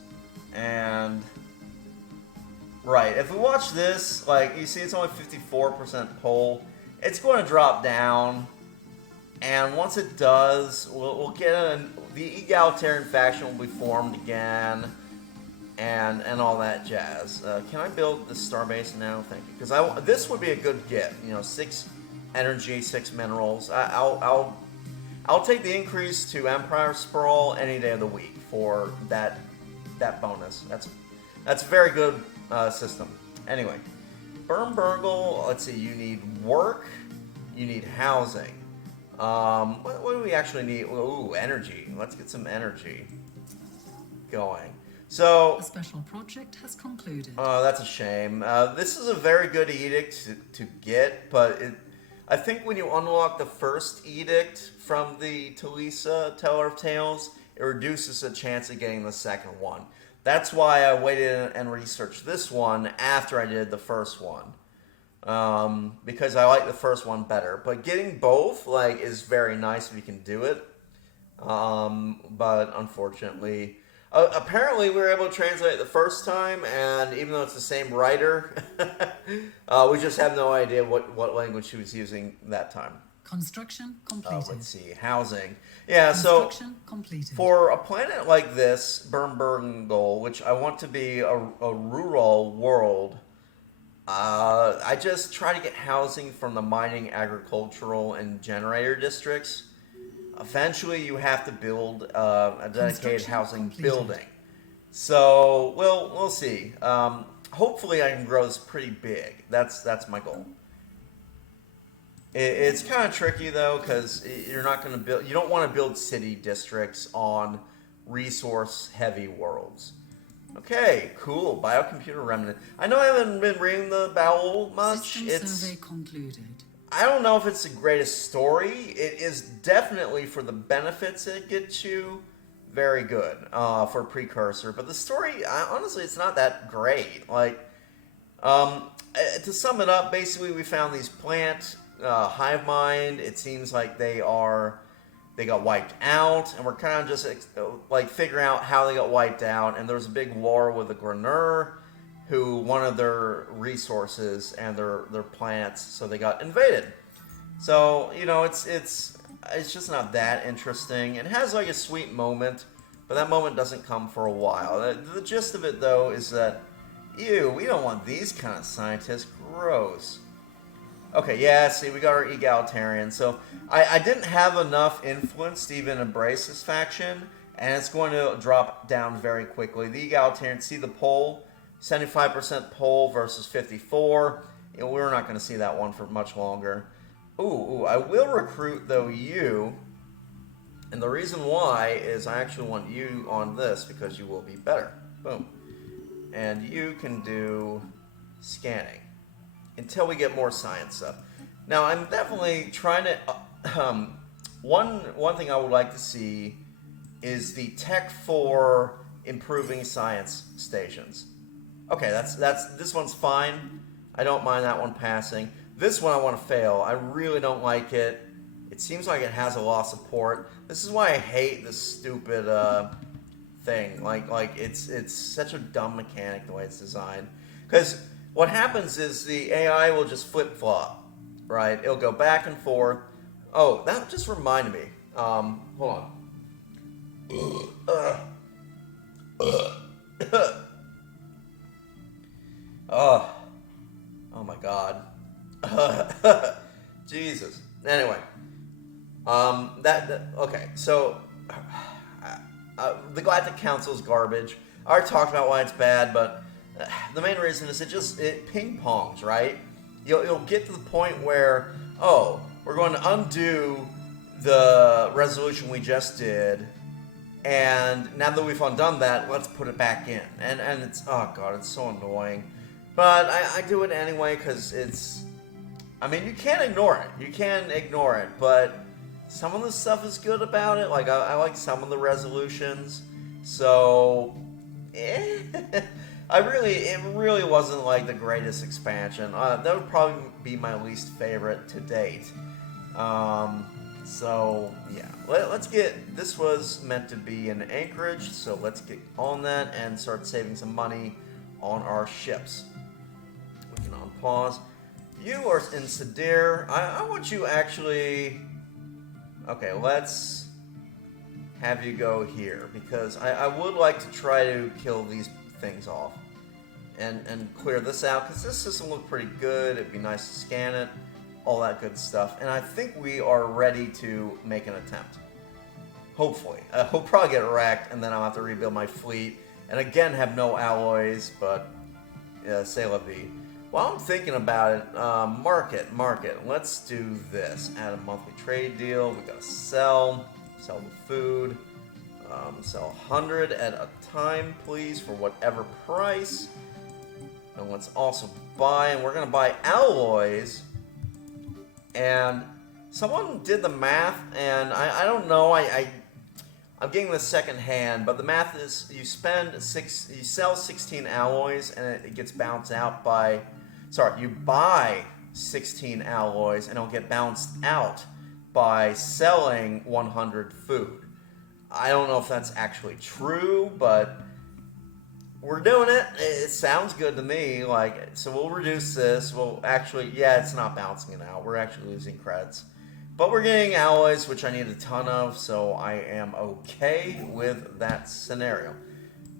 And, right, if we watch this, like, you see it's only 54% pull. It's going to drop down. And once it does, we'll get the egalitarian faction will be formed again. And all that jazz. Can I build the starbase now? Thank you. Because this would be a good get. 6 energy, 6 minerals. I'll take the increase to Empire Sprawl any day of the week for that bonus. That's a very good system. Anyway, Burgle. Let's see. You need work. You need housing. What do we actually need? Ooh, energy. Let's get some energy going. So, a special project has concluded. That's a shame. This is a very good edict to get, but I think when you unlock the first edict from the Talisa, Teller of Tales, it reduces the chance of getting the second one. That's why I waited and researched this one after I did the first one. Because I like the first one better. But getting both, like, is very nice if you can do it. But unfortunately, apparently we were able to translate it the first time, and even though it's the same writer, we just have no idea what language she was using that time. Construction completed. Let's see, housing. Yeah, so Construction completed. for a planet like this, Bernbergengold, which I want to be a rural world, I just try to get housing from the mining, agricultural, and generator districts. Eventually, you have to build a dedicated housing completed. building. So, we'll see. Hopefully, I can grow this pretty big. That's my goal. It's kind of tricky though, because you're not going to build. You don't want to build city districts on resource-heavy worlds. Okay, cool. Biocomputer remnant. I know I haven't been reading the Bowel much. System survey concluded. I don't know if it's the greatest story. It is definitely, for the benefits it gets you, very good for precursor. But the story, honestly, it's not that great. Like, to sum it up, basically we found these plant hive mind. It seems like they got wiped out, and we're kind of just like figuring out how they got wiped out. And there was a big war with the Grenur, who wanted their resources and their plants, so they got invaded. So it's just not that interesting. It has like a sweet moment, but that moment doesn't come for a while. The gist of it though is that, ew, we don't want these kind of scientists. Gross. Okay, yeah, see, we got our egalitarian. So I didn't have enough influence to even embrace this faction, and it's going to drop down very quickly. The egalitarian, see the poll? 75% poll versus 54. We're not going to see that one for much longer. Ooh, I will recruit, though, you. And the reason why is I actually want you on this, because you will be better. Boom. And you can do scanning until we get more science stuff. Now, I'm definitely trying to... one thing I would like to see is the tech for improving science stations. Okay, this one's fine. I don't mind that one passing. This one I want to fail. I really don't like it. It seems like it has a lot of support. This is why I hate this stupid thing. Like it's such a dumb mechanic the way it's designed. Because what happens is the AI will just flip-flop, right? It'll go back and forth. Oh, that just reminded me. Hold on. Oh my God. Jesus. Anyway, okay. So the Galactic Council's garbage. I already talked about why it's bad, but the main reason is it ping pongs, right? You'll get to the point where, oh, we're going to undo the resolution we just did, and now that we've undone that, let's put it back in. And it's, oh God, it's so annoying. But I do it anyway because it's, I mean, you can't ignore it. You can ignore it, but some of the stuff is good about it. Like, I like some of the resolutions. So, it really wasn't like the greatest expansion. That would probably be my least favorite to date. So, yeah. Let's get, this was meant to be in Anchorage, so let's get on that and start saving some money on our ships. We can unpause. You are in Sadir. I want you actually... Okay, let's have you go here, because I would like to try to kill these things off and clear this out, because this system looked pretty good. It'd be nice to scan it, all that good stuff. And I think we are ready to make an attempt. Hopefully. We'll probably get wrecked, and then I'll have to rebuild my fleet. And again, have no alloys, but c'est la vie. While I'm thinking about it, market. Let's do this. Add a monthly trade deal. We gotta sell the food. Sell 100 at a time, please, for whatever price. And let's also buy, and we're gonna buy alloys. And someone did the math, and I don't know, I'm getting this second hand, but the math is you sell 16 alloys, and it gets balanced out by, you buy 16 alloys, and it'll get balanced out by selling 100 food. I don't know if that's actually true, but we're doing it. It sounds good to me. Like, so we'll reduce this. Well, actually, yeah, it's not balancing it out. We're actually losing creds. But we're getting alloys, which I need a ton of, so I am okay with that scenario.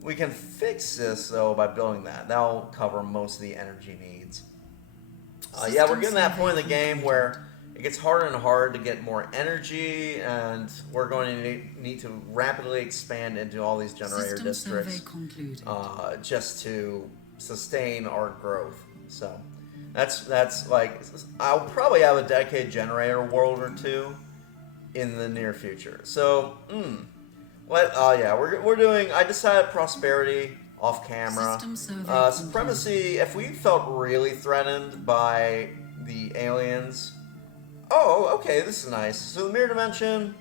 We can fix this, though, by building that. That'll cover most of the energy needs. Yeah, we're getting to that point in the game where it gets harder and harder to get more energy, and we're going to need to rapidly expand into all these generator districts just to sustain our growth. So that's like, I'll probably have a dedicated generator world or two in the near future. So, yeah, we're doing. I decided prosperity off camera. Supremacy. If we felt really threatened by the aliens. Oh, okay, this is nice. So the mirror dimension,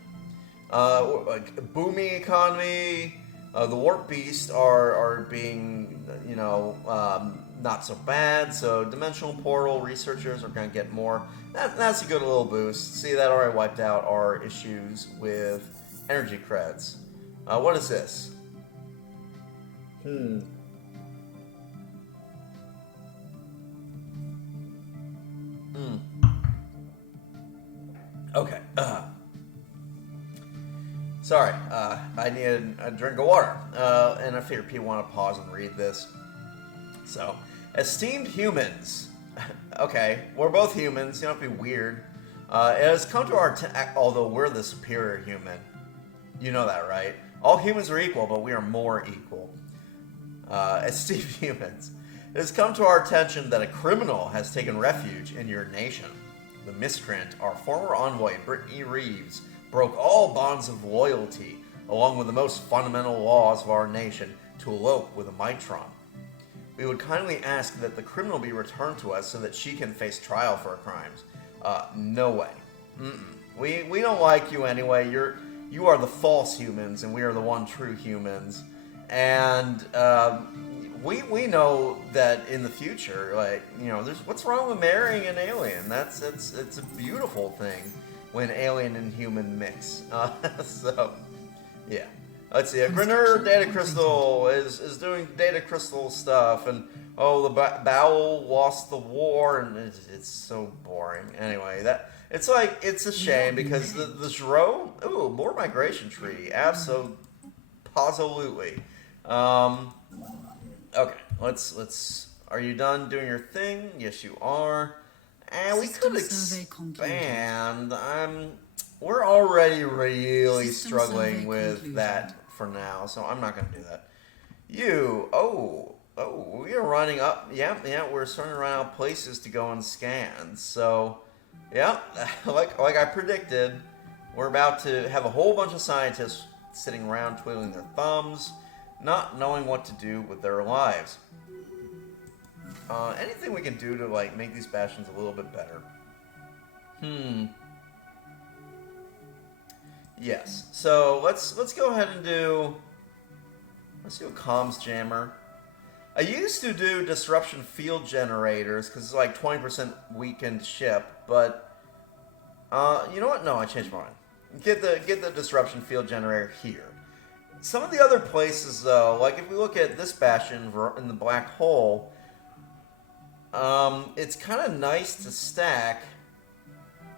like booming economy, the warp beasts are being, not so bad. So dimensional portal researchers are going to get more. That's a good little boost. See, that already wiped out our issues with energy creds. What is this? Okay. Sorry. I needed a drink of water. And I figured people want to pause and read this. So, esteemed humans. Okay, we're both humans. You don't have to be weird. It has come to our although we're the superior human. You know that, right? All humans are equal, but we are more equal. Esteemed humans. It has come to our attention that a criminal has taken refuge in your nation. The miscreant, our former envoy, Brittany Reeves, broke all bonds of loyalty, along with the most fundamental laws of our nation, to elope with a Meitner. We would kindly ask that the criminal be returned to us so that she can face trial for her crimes. No way. We don't like you anyway. You are the false humans, and we are the one true humans. And we know that in the future, there's what's wrong with marrying an alien? It's a beautiful thing when alien and human mix. So, yeah. Let's see. A Grenur data crystal is doing data crystal stuff, and the Bowel lost the war, and it's so boring. Anyway, it's a shame because the Zro, more migration tree, absolutely. Okay, let's. Are you done doing your thing? Yes, you are. And we could expand. We're already really struggling with that for now, so I'm not going to do that. We are running up. Yeah, we're starting to run out of places to go and scan. So, yeah, like I predicted, we're about to have a whole bunch of scientists sitting around twiddling their thumbs, not knowing what to do with their lives. Anything we can do to make these bastions a little bit better? Yes. So let's go ahead and let's do a comms jammer. I used to do disruption field generators because it's 20% weakened ship, but you know what? No, I changed my mind. Get the disruption field generator here. Some of the other places, though, if we look at this bastion in the black hole, it's kind of nice to stack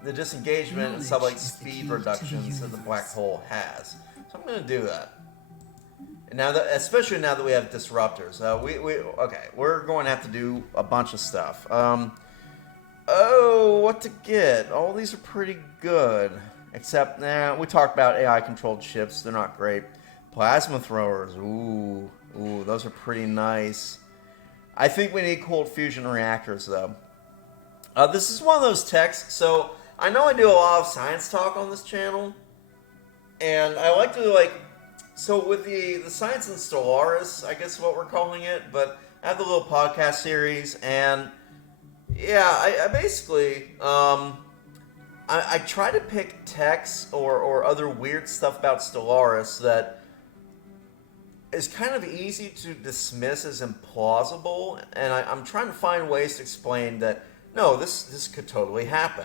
the disengagement and stuff like speed reductions that the black hole has. So I'm going to do that. And especially now that we have disruptors, we're going to have to do a bunch of stuff. What to get? All these are pretty good, except we talked about AI-controlled ships. They're not great. Plasma throwers, those are pretty nice. I think we need cold fusion reactors, though. This is one of those techs, so I know I do a lot of science talk on this channel, and I like to, so with the science in Stellaris, I guess is what we're calling it, but I have the little podcast series, and yeah, I basically, I try to pick techs or other weird stuff about Stellaris that is kind of easy to dismiss as implausible, and I'm trying to find ways to explain that, no, this could totally happen.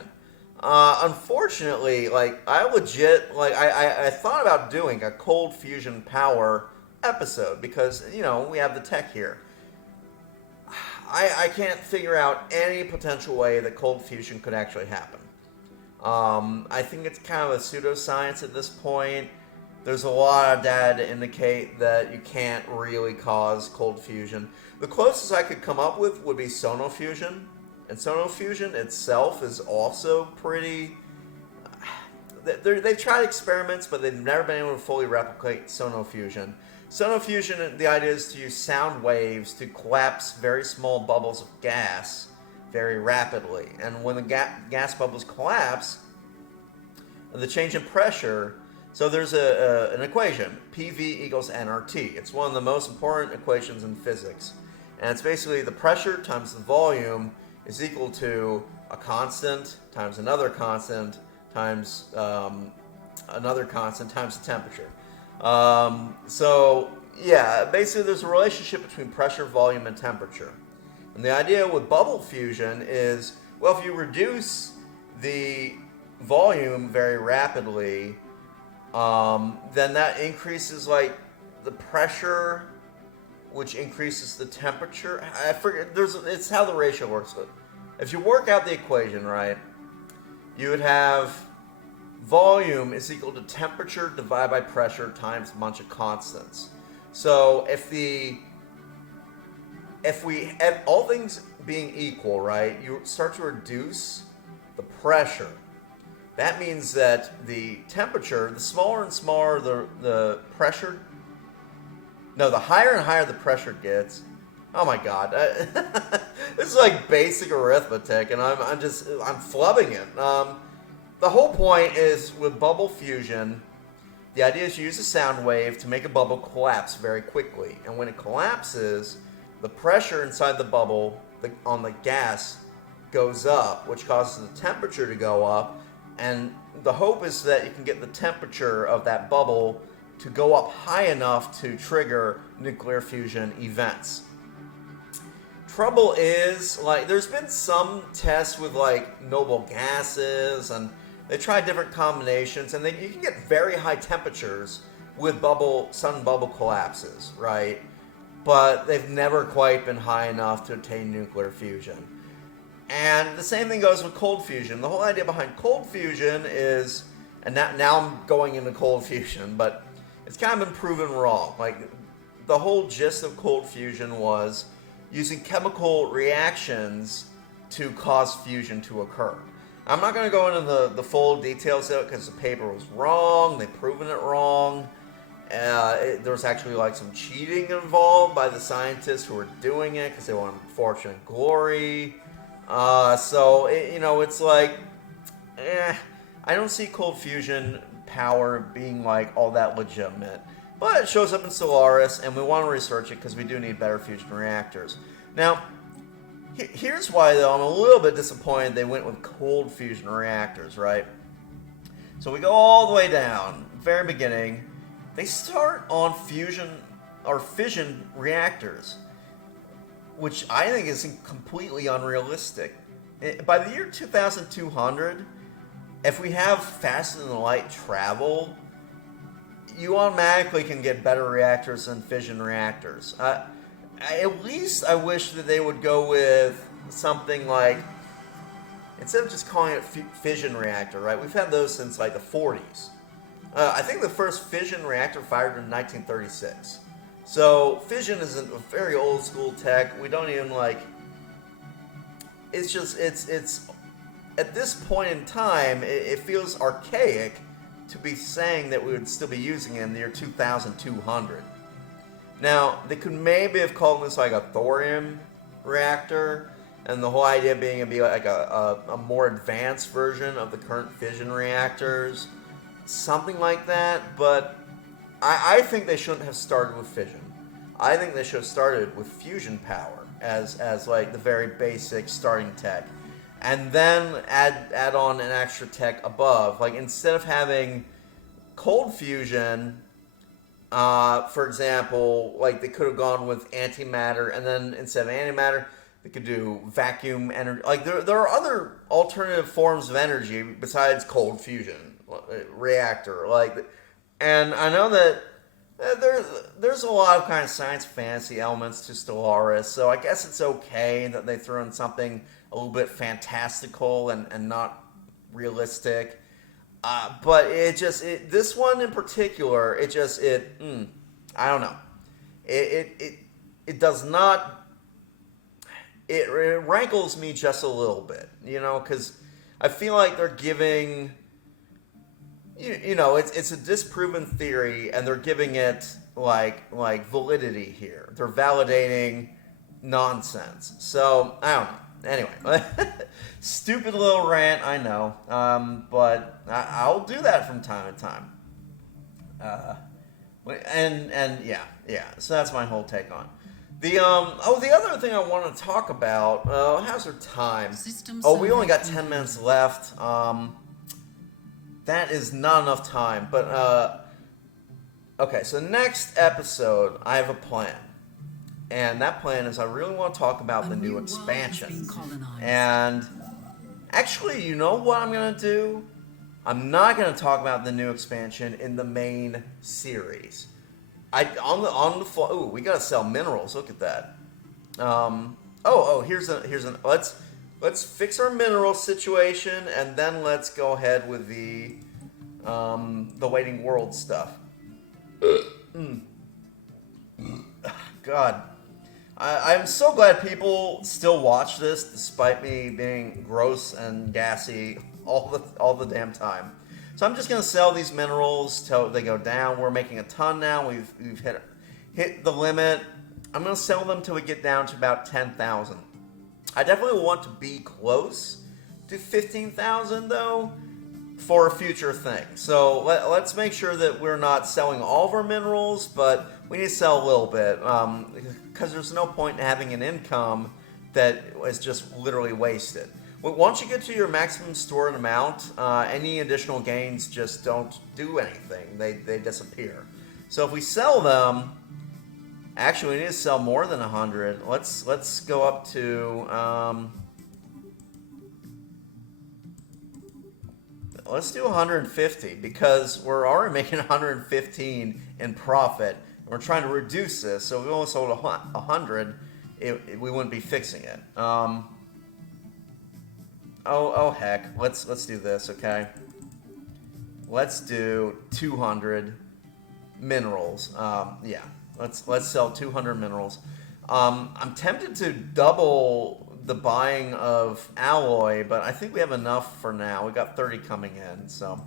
Unfortunately, like I legit like I thought about doing a cold fusion power episode because we have the tech here. I can't figure out any potential way that cold fusion could actually happen. I think it's kind of a pseudoscience at this point. There's a lot of data to indicate that you can't really cause cold fusion. The closest I could come up with would be sonofusion. And sonofusion itself is also pretty... They've tried experiments, but they've never been able to fully replicate sonofusion. Sonofusion, the idea is to use sound waves to collapse very small bubbles of gas very rapidly. And when the gas bubbles collapse, the change in pressure... So there's an equation, PV equals nRT. It's one of the most important equations in physics. And it's basically the pressure times the volume is equal to a constant times another constant times another constant times the temperature. So yeah, basically there's a relationship between pressure, volume, and temperature. And the idea with bubble fusion is, well, if you reduce the volume very rapidly, then that increases like the pressure, which increases the temperature. I forget. It's how the ratio works. If you work out the equation right, you would have volume is equal to temperature divided by pressure times a bunch of constants. So if all things being equal, right, you start to reduce the pressure. That means that the temperature, the smaller and smaller the pressure, no, the higher and higher the pressure gets. Oh my God, this is like basic arithmetic, and I'm flubbing it. The whole point is with bubble fusion, the idea is you use a sound wave to make a bubble collapse very quickly, and when it collapses, the pressure inside the bubble on the gas goes up, which causes the temperature to go up. And the hope is that you can get the temperature of that bubble to go up high enough to trigger nuclear fusion events. Trouble is, like, there's been some tests with like noble gases, and they try different combinations, and you can get very high temperatures with sudden bubble collapses, right? But they've never quite been high enough to attain nuclear fusion. And the same thing goes with cold fusion. The whole idea behind cold fusion is, and now I'm going into cold fusion, but it's kind of been proven wrong. Like, the whole gist of cold fusion was using chemical reactions to cause fusion to occur. I'm not going to go into the full details of it because the paper was wrong. They've proven it wrong. There was actually like some cheating involved by the scientists who were doing it because they wanted fortune and glory. It's like, I don't see cold fusion power being like all that legitimate. But it shows up in Stellaris, and we want to research it because we do need better fusion reactors. Now, here's why, though, I'm a little bit disappointed they went with cold fusion reactors, right? So we go all the way down, very beginning. They start on fusion or fission reactors, which I think is completely unrealistic. By the year 2200, if we have faster than light travel, you automatically can get better reactors than fission reactors. At least I wish that they would go with something like, instead of just calling it fission reactor, right? We've had those since like the 40s. I think the first fission reactor fired in 1936. So fission is a very old school tech. We don't even like. It's at this point in time, it feels archaic to be saying that we would still be using it in the year 2200. Now, they could maybe have called this like a thorium reactor, and the whole idea being it'd be like a more advanced version of the current fission reactors, something like that. But I think they shouldn't have started with fission. I think they should have started with fusion power as like the very basic starting tech, and then add on an extra tech above. Like, instead of having cold fusion, for example, like they could have gone with antimatter, and then instead of antimatter, They could do vacuum energy. Like there are other alternative forms of energy besides cold fusion, reactor. Like, and I know that there's a lot of kind of science fantasy elements to Stellaris, so I guess it's okay that they throw in something a little bit fantastical and not realistic. But this one in particular, I don't know. It does not. It rankles me just a little bit, because I feel like they're giving, it's a disproven theory, and they're giving it like validity here. They're validating nonsense. So I don't know. Anyway, stupid little rant, I know, but I'll do that from time to time. And yeah. So that's my whole take on. The other thing I want to talk about. How's our time? We only got 10 minutes left. That is not enough time. But okay. So next episode, I have a plan, and that plan is I really want to talk about the new expansion. And actually, you know what I'm gonna do? I'm not gonna talk about the new expansion in the main series. On the floor. Ooh, we gotta sell minerals. Look at that. Here's an. Let's fix our mineral situation, and then let's go ahead with the waiting world stuff. God, I'm so glad people still watch this despite me being gross and gassy all the damn time. So I'm just gonna sell these minerals till they go down. We're making a ton now. We've hit the limit. I'm gonna sell them till we get down to about 10,000. I definitely want to be close to 15,000 though for a future thing. So let's make sure that we're not selling all of our minerals, but we need to sell a little bit because there's no point in having an income that is just literally wasted. Once you get to your maximum stored amount, any additional gains just don't do anything. They disappear. So if we sell them, actually we need to sell more than 100. Let's go up to let's do 150 because we're already making 115 in profit. We're trying to reduce this, so if we only sold 100, we wouldn't be fixing it. Oh heck, let's do this, okay? Let's do 200 minerals. Yeah, let's sell 200 minerals. I'm tempted to double the buying of alloy, but I think we have enough for now. We got 30 coming in, so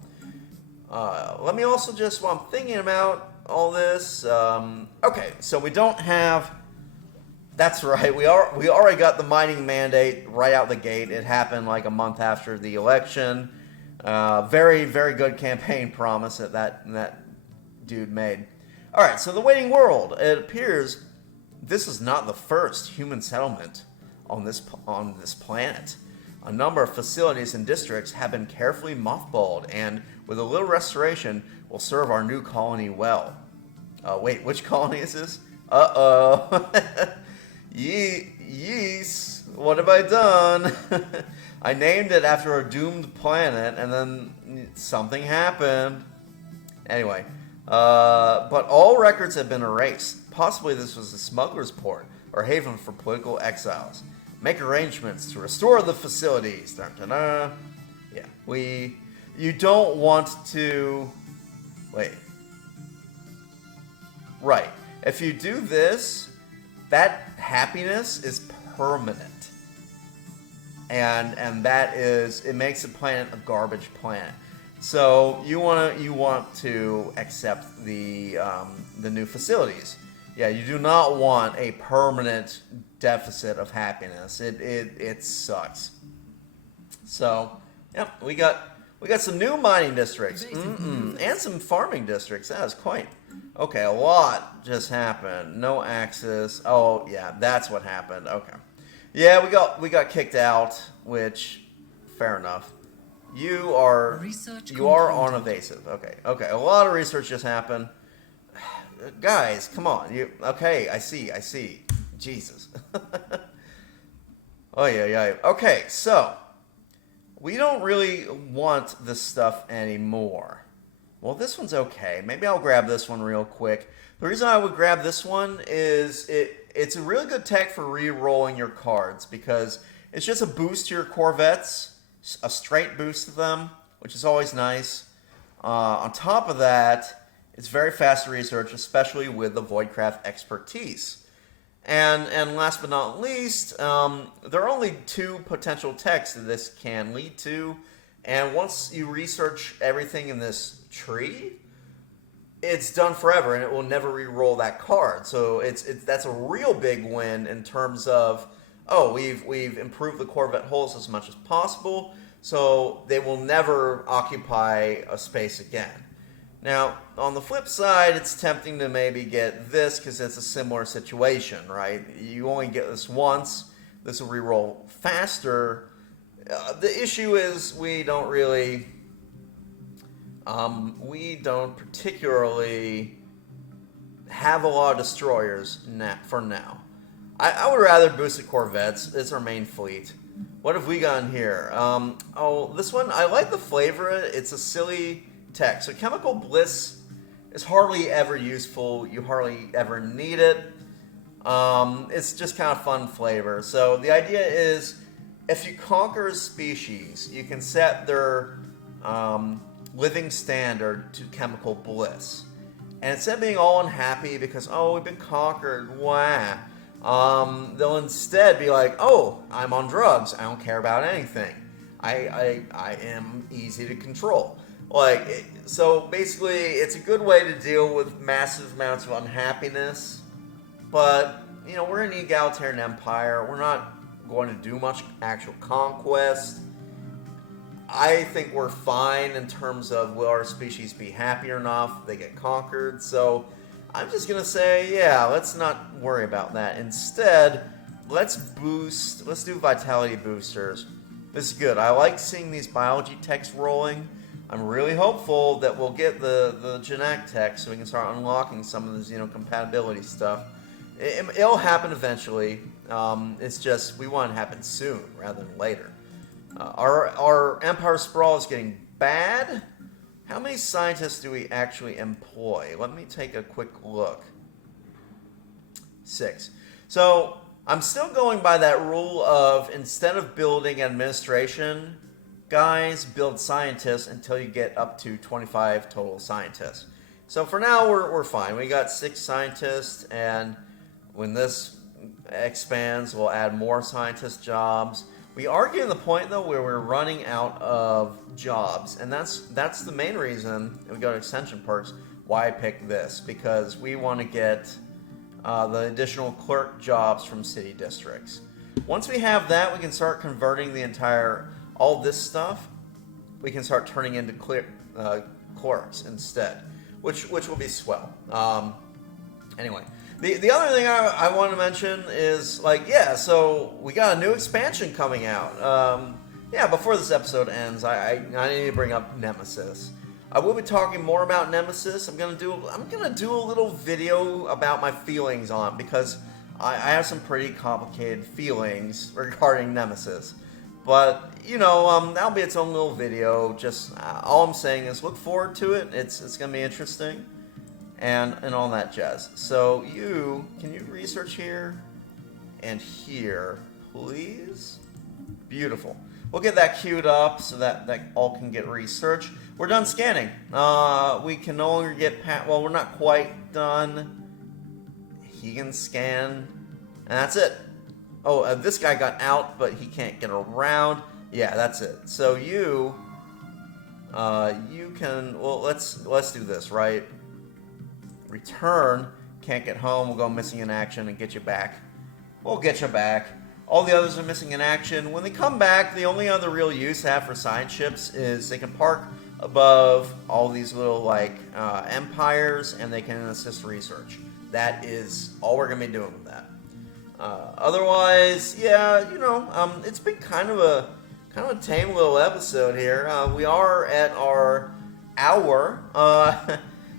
let me also just, while I'm thinking about all this, okay, so we don't have. That's right. We already got the mining mandate right out the gate. It happened like a month after the election. Very, very good campaign promise that dude made. All right. So the waiting world. It appears this is not the first human settlement on this planet. A number of facilities and districts have been carefully mothballed, and with a little restoration, will serve our new colony well. Wait, which colony is this? Uh-oh. Yees, what have I done? I named it after a doomed planet, and then something happened. Anyway, but all records have been erased. Possibly this was a smuggler's port or haven for political exiles. Make arrangements to restore the facilities. Dun-dun-dun. Yeah, you don't want to. Wait. Right. If you do this, that happiness is permanent, and that is, it makes the planet a garbage planet. So you want to accept the new facilities. Yeah, you do not want a permanent deficit of happiness. It sucks. So yep, we got some new mining districts and some farming districts. That is quite. Okay, a lot just happened. No access. Oh, yeah, that's what happened. Okay. Yeah, we got kicked out, which fair enough. You are on evasive. Okay. A lot of research just happened. Guys, come on. Okay, I see. Jesus. Oh, yeah, yeah. Okay, so we don't really want this stuff anymore. Well, this one's okay. Maybe I'll grab this one real quick. The reason I would grab this one is it's a really good tech for re-rolling your cards because it's just a boost to your Corvettes, a straight boost to them, which is always nice. On top of that, it's very fast to research, especially with the Voidcraft expertise. And last but not least, there are only 2 potential techs that this can lead to. And once you research everything in this tree, it's done forever, and it will never re-roll that card. So that's a real big win in terms of, oh, we've improved the Corvette hulls as much as possible, so they will never occupy a space again. Now, on the flip side, it's tempting to maybe get this because it's a similar situation, right? You only get this once. This will re-roll faster. The issue is we don't particularly have a lot of destroyers for now. I would rather boost the Corvettes. It's our main fleet. What have we got in here? This one, I like the flavor. It's a silly tech. So Chemical Bliss is hardly ever useful. You hardly ever need it. It's just kind of fun flavor. So the idea is if you conquer a species, you can set their living standard to Chemical Bliss. And instead of being all unhappy because, oh, we've been conquered, wah, they'll instead be like, oh, I'm on drugs. I don't care about anything. I am easy to control. So basically, it's a good way to deal with massive amounts of unhappiness. But, we're an egalitarian empire. We're not going to do much actual conquest. I think we're fine in terms of will our species be happy or not if they get conquered. So I'm just going to say, yeah, let's not worry about that. Instead, let's do vitality boosters. This is good. I like seeing these biology techs rolling. I'm really hopeful that we'll get the genetic tech so we can start unlocking some of the Xeno Compatibility stuff. It'll happen eventually. It's just we want it to happen soon rather than later. Our Empire Sprawl is getting bad. How many scientists do we actually employ? Let me take a quick look. 6. So I'm still going by that rule of instead of building administration, guys, build scientists until you get up to 25 total scientists. So for now, we're fine. We got 6 scientists, and when this expands, we'll add more scientist jobs. We are getting to the point, though, where we're running out of jobs, and that's the main reason we go to extension perks, why I picked this, because we want to get the additional clerk jobs from city districts. Once we have that, we can start converting all this stuff, we can start turning into clerks instead, which will be swell. Anyway. The other thing I want to mention is, so we got a new expansion coming out. Before this episode ends, I need to bring up Nemesis. I will be talking more about Nemesis. I'm gonna do a little video about my feelings on it because I have some pretty complicated feelings regarding Nemesis. But that'll be its own little video. Just all I'm saying is look forward to it. It's gonna be interesting. And all that jazz. So can you research here and here, please? Beautiful. We'll get that queued up so that all can get researched. We're done scanning. We can no longer get we're not quite done. He can scan, and that's it. Oh, this guy got out, but he can't get around. Yeah, that's it. So you can. Well, let's do this, right? Return, can't get home, we'll go missing in action and get you back. We'll get you back. All the others are missing in action. When they come back, the only other real use I have for science ships is they can park above all these little empires and they can assist research. That is all we're going to be doing with that. Otherwise, it's been kind of a tame little episode here. We are at our hour.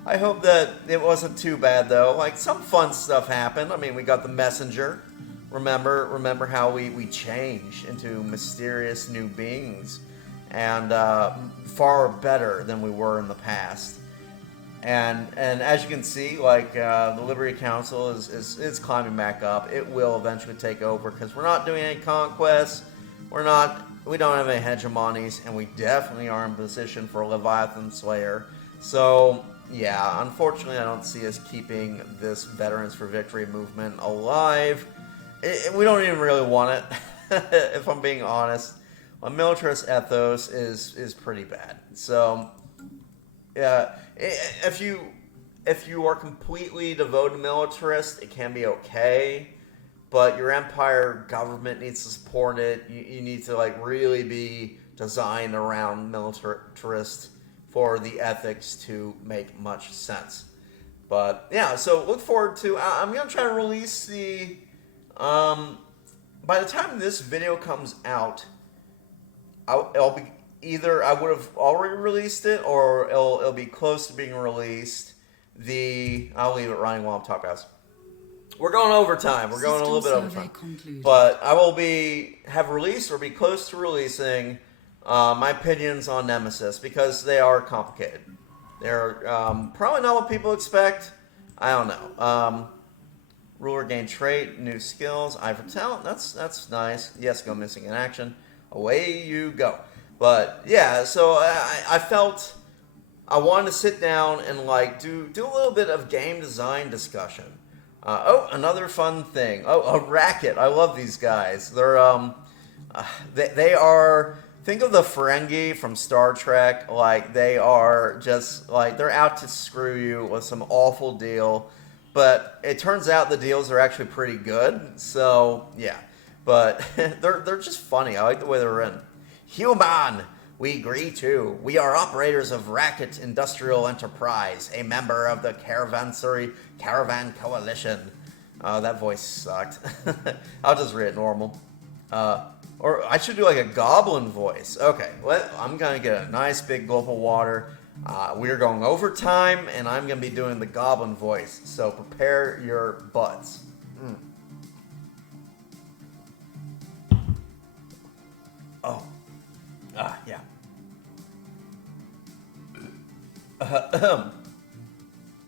I hope that it wasn't too bad, though. Some fun stuff happened. I mean, we got the messenger. remember how we change into mysterious new beings, and far better than we were in the past. And as you can see, like the Liberty Council is climbing back up. It will eventually take over because we're not doing any conquests. We don't have any hegemonies, and we definitely are in position for a Leviathan Slayer. So yeah, unfortunately, I don't see us keeping this Veterans for Victory movement alive. We don't even really want it, if I'm being honest. A militarist ethos is pretty bad. So yeah, if you are completely devoted militarist, it can be okay. But your empire government needs to support it. You need to like really be designed around militarist for the ethics to make much sense. But yeah, so look forward to. I'm gonna try to release the. By the time this video comes out, I'll be either I would have already released it or it'll be close to being released. I'll leave it running while I'm talking about this. We're going overtime. We're going a little bit overtime. But I will have released or be close to releasing my opinions on Nemesis because they are complicated. They're probably not what people expect. I don't know. Ruler gain trait, new skills, eye for talent. That's nice. Yes, go missing in action. Away you go. But yeah, so I felt I wanted to sit down and like do a little bit of game design discussion. Another fun thing. A Racket. I love these guys. They're they are. Think of the Ferengi from Star Trek. Like they are just like they're out to screw you with some awful deal. But it turns out the deals are actually pretty good. So yeah, but they're just funny. I like the way they're written. Human, we greet you. We are operators of Racket Industrial Enterprise, a member of the Caravanserai Caravan Coalition. That voice sucked. I'll just read it normal. Or I should do like a goblin voice. Okay, I'm going to get a nice big gulp of water. We're going overtime, and I'm going to be doing the goblin voice. So prepare your butts. Oh. Yeah.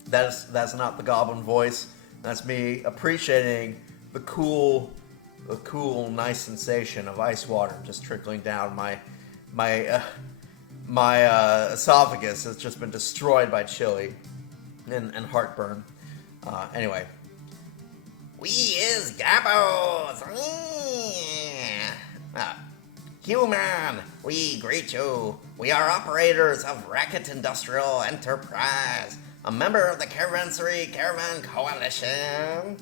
That's not the goblin voice. That's me appreciating the cool, nice sensation of ice water just trickling down my esophagus has just been destroyed by chili and heartburn. Anyway, we is Gabos. Human, we greet you. We are operators of Racket Industrial Enterprise, a member of the Caravanserai Caravan Coalition.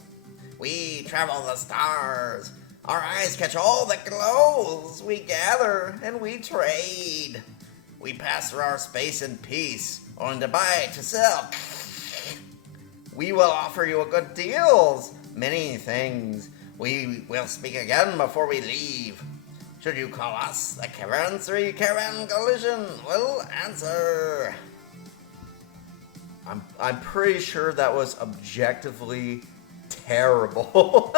We travel the stars. Our eyes catch all that glows. We gather and we trade. We pass through our space in peace, on to buy, to sell. We will offer you good deals, many things. We will speak again before we leave. Should you call us the Caravanserai Caravan Coalition, we'll answer. I'm pretty sure that was objectively terrible.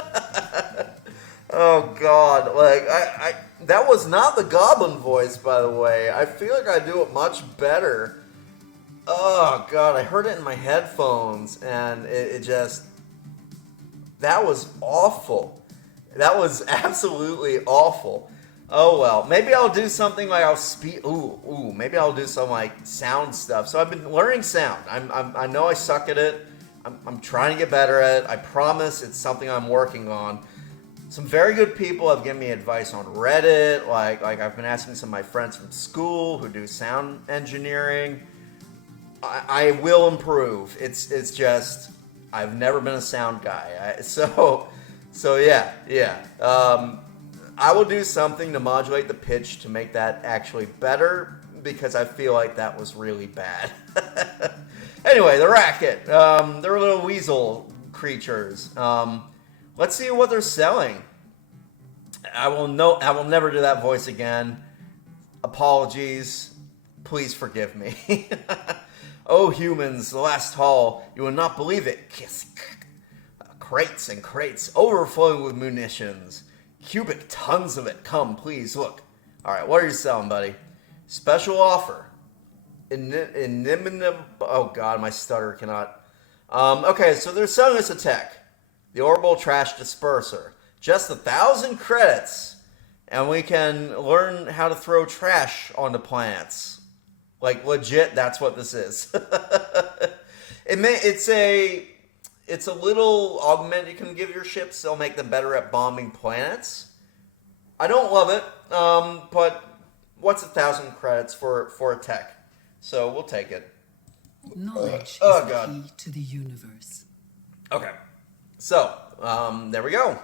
Oh God, like I that was not the goblin voice, by the way. I feel like I do it much better. Oh God, I heard it in my headphones, and it just that was awful. That was absolutely awful. Oh well, maybe I'll do something like I'll speak. Maybe I'll do some like sound stuff. So I've been learning sound. I know I suck at it. I'm trying to get better at it. I promise it's something I'm working on. Some very good people have given me advice on Reddit. Like I've been asking some of my friends from school who do sound engineering. I will improve. It's just I've never been a sound guy. So yeah. I will do something to modulate the pitch to make that actually better because I feel like that was really bad. Anyway, the Racket. They're little weasel creatures. Let's see what they're selling. I will never do that voice again. Apologies. Please forgive me. Oh, humans, the last haul. You will not believe it. Kiss. crates and crates overflowing with munitions. Cubic tons of it. Come, please, look. Alright, what are you selling, buddy? Special offer. Oh god, my stutter cannot. Okay, so they're selling us a tech. The orbital trash disperser. Just 1,000 credits. And we can learn how to throw trash onto planets. Like, legit, that's what this is. It's a little augment you can give your ships. They'll make them better at bombing planets. I don't love it, but what's 1,000 credits for a tech? So we'll take it. Knowledge is Oh, the God. key to the universe. Okay. So, there we go.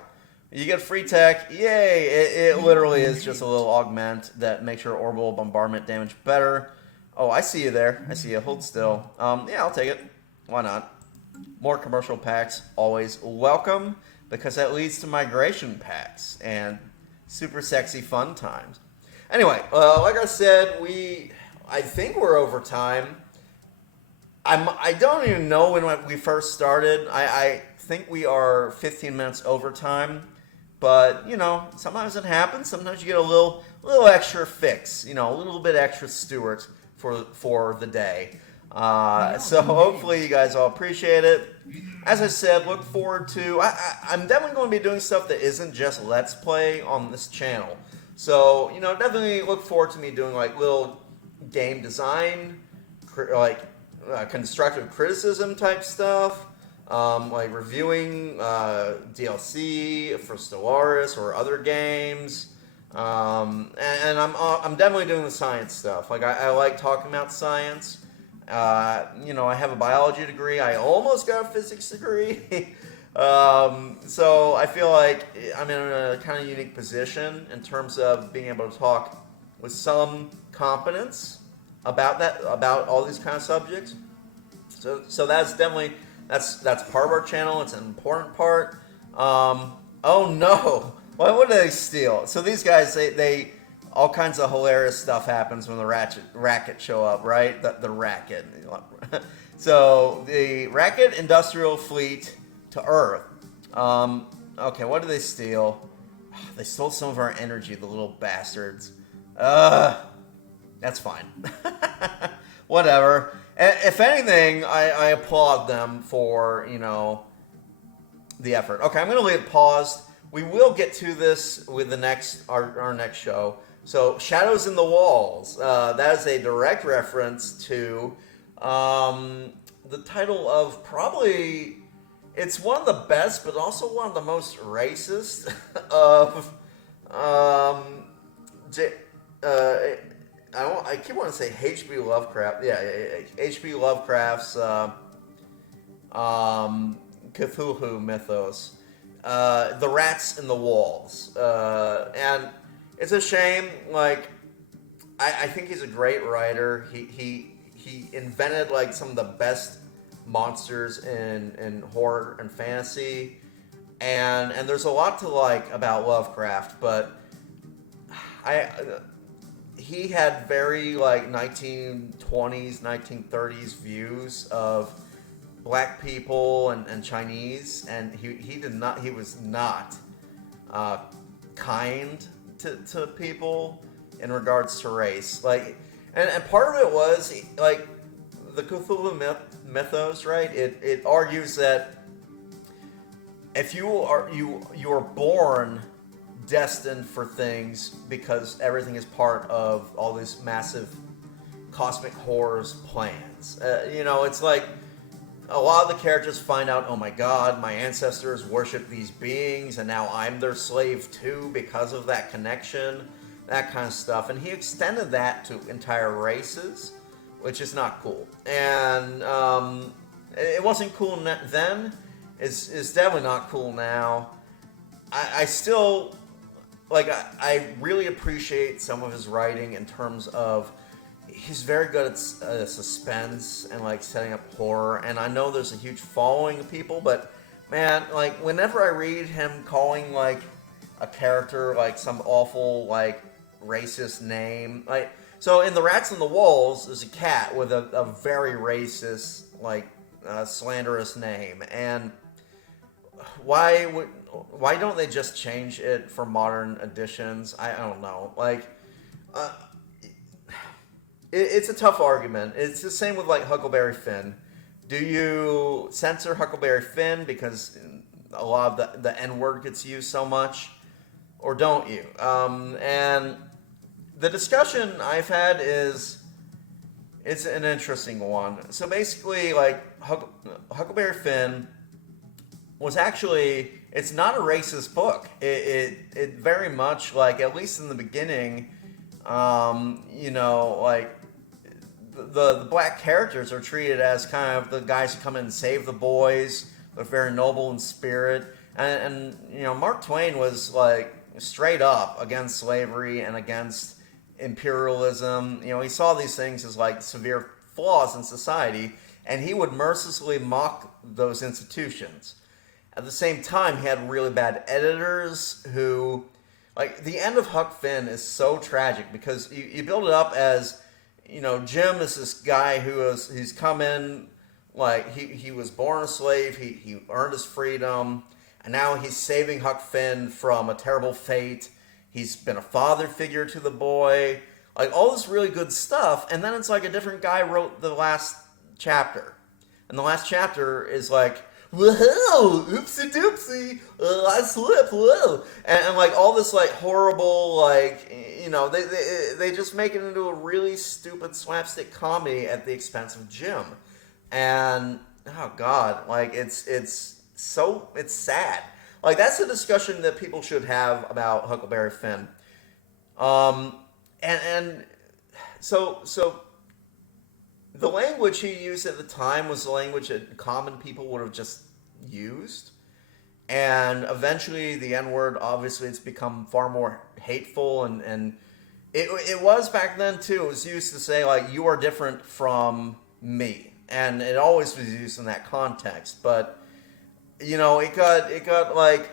You get free tech. Yay! It literally is just a little augment that makes your orbital bombardment damage better. Oh, I see you there. I see you. Hold still. Yeah, I'll take it. Why not? More commercial packs, always welcome, because that leads to migration packs and super sexy fun times. Anyway, like I said, I think we're over time. I don't even know when we first started. I think we are 15 minutes over time. But, you know, sometimes it happens. Sometimes you get a little extra fix. You know, a little bit extra Stewart for the day. So hopefully you guys all appreciate it. As I said, look forward to... I'm definitely going to be doing stuff that isn't just Let's Play on this channel. So, you know, definitely look forward to me doing, like, little game design, constructive criticism type stuff. Like reviewing DLC for Stellaris or other games. And I'm definitely doing the science stuff. Like, I like talking about science. You know, I have a biology degree. I almost got a physics degree. So I feel like I'm in a kind of unique position in terms of being able to talk with some competence about all these kind of subjects. So that's definitely that's part of our channel. It's an important part. Oh no! What did they steal? So these guys, they all kinds of hilarious stuff happens when the Racket show up, right? The Racket. So the Racket industrial fleet to Earth. Okay, what did they steal? They stole some of our energy, the little bastards. That's fine. Whatever. If anything, I applaud them for, you know, the effort. Okay, I'm going to leave it paused. We will get to this with our next show. So, Shadows in the Walls. That is a direct reference to the title of probably... It's one of the best, but also one of the most racist of... I keep wanting to say H.P. Lovecraft. Yeah, H.P. Lovecraft's Cthulhu mythos. The Rats in the Walls. And it's a shame. Like, I think he's a great writer. He invented, like, some of the best monsters in horror and fantasy. And there's a lot to like about Lovecraft, but he had very, like, 1920s, 1930s views of black people and Chinese, and he was not kind to people in regards to race. Like, and part of it was, like, the Cthulhu mythos, right? It argues that if you are born destined for things because everything is part of all these massive cosmic horrors plans. You know, it's like a lot of the characters find out, oh my god, my ancestors worship these beings and now I'm their slave too because of that connection, that kind of stuff. And he extended that to entire races, which is not cool. And it wasn't cool then. It's definitely not cool now. I still... Like, I really appreciate some of his writing in terms of he's very good at suspense and, like, setting up horror. And I know there's a huge following of people, but, man, like, whenever I read him calling, like, a character, like, some awful, like, racist name, like... So in The Rats in the Walls, there's a cat with a very racist, like, slanderous name. And why don't they just change it for modern editions? I don't know. Like, uh, it's a tough argument. It's the same with like Huckleberry Finn. Do you censor Huckleberry Finn because a lot of the N word gets used so much, or don't you? And the discussion I've had is it's an interesting one. So basically, like Huckleberry Finn was actually, it's not a racist book. It very much, like, at least in the beginning, like the black characters are treated as kind of the guys who come in and save the boys. They're very noble in spirit, and Mark Twain was like straight up against slavery and against imperialism. He saw these things as like severe flaws in society, and he would mercilessly mock those institutions. At the same time, he had really bad editors who, like, the end of Huck Finn is so tragic because you build it up as, Jim is this guy he's come in, like, he was born a slave, he earned his freedom, and now he's saving Huck Finn from a terrible fate. He's been a father figure to the boy, like, all this really good stuff, and then it's like a different guy wrote the last chapter. And the last chapter is like, whoa, oopsie doopsie, I slipped, whoa. And like all this like horrible, like, they just make it into a really stupid slapstick comedy at the expense of Jim. And, oh God, like it's sad. Like that's a discussion that people should have about Huckleberry Finn. So the language he used at the time was the language that common people would have just used. And eventually the N-word, obviously, it's become far more hateful. And it was back then, too. It was used to say, like, you are different from me. And it always was used in that context. But, it got like,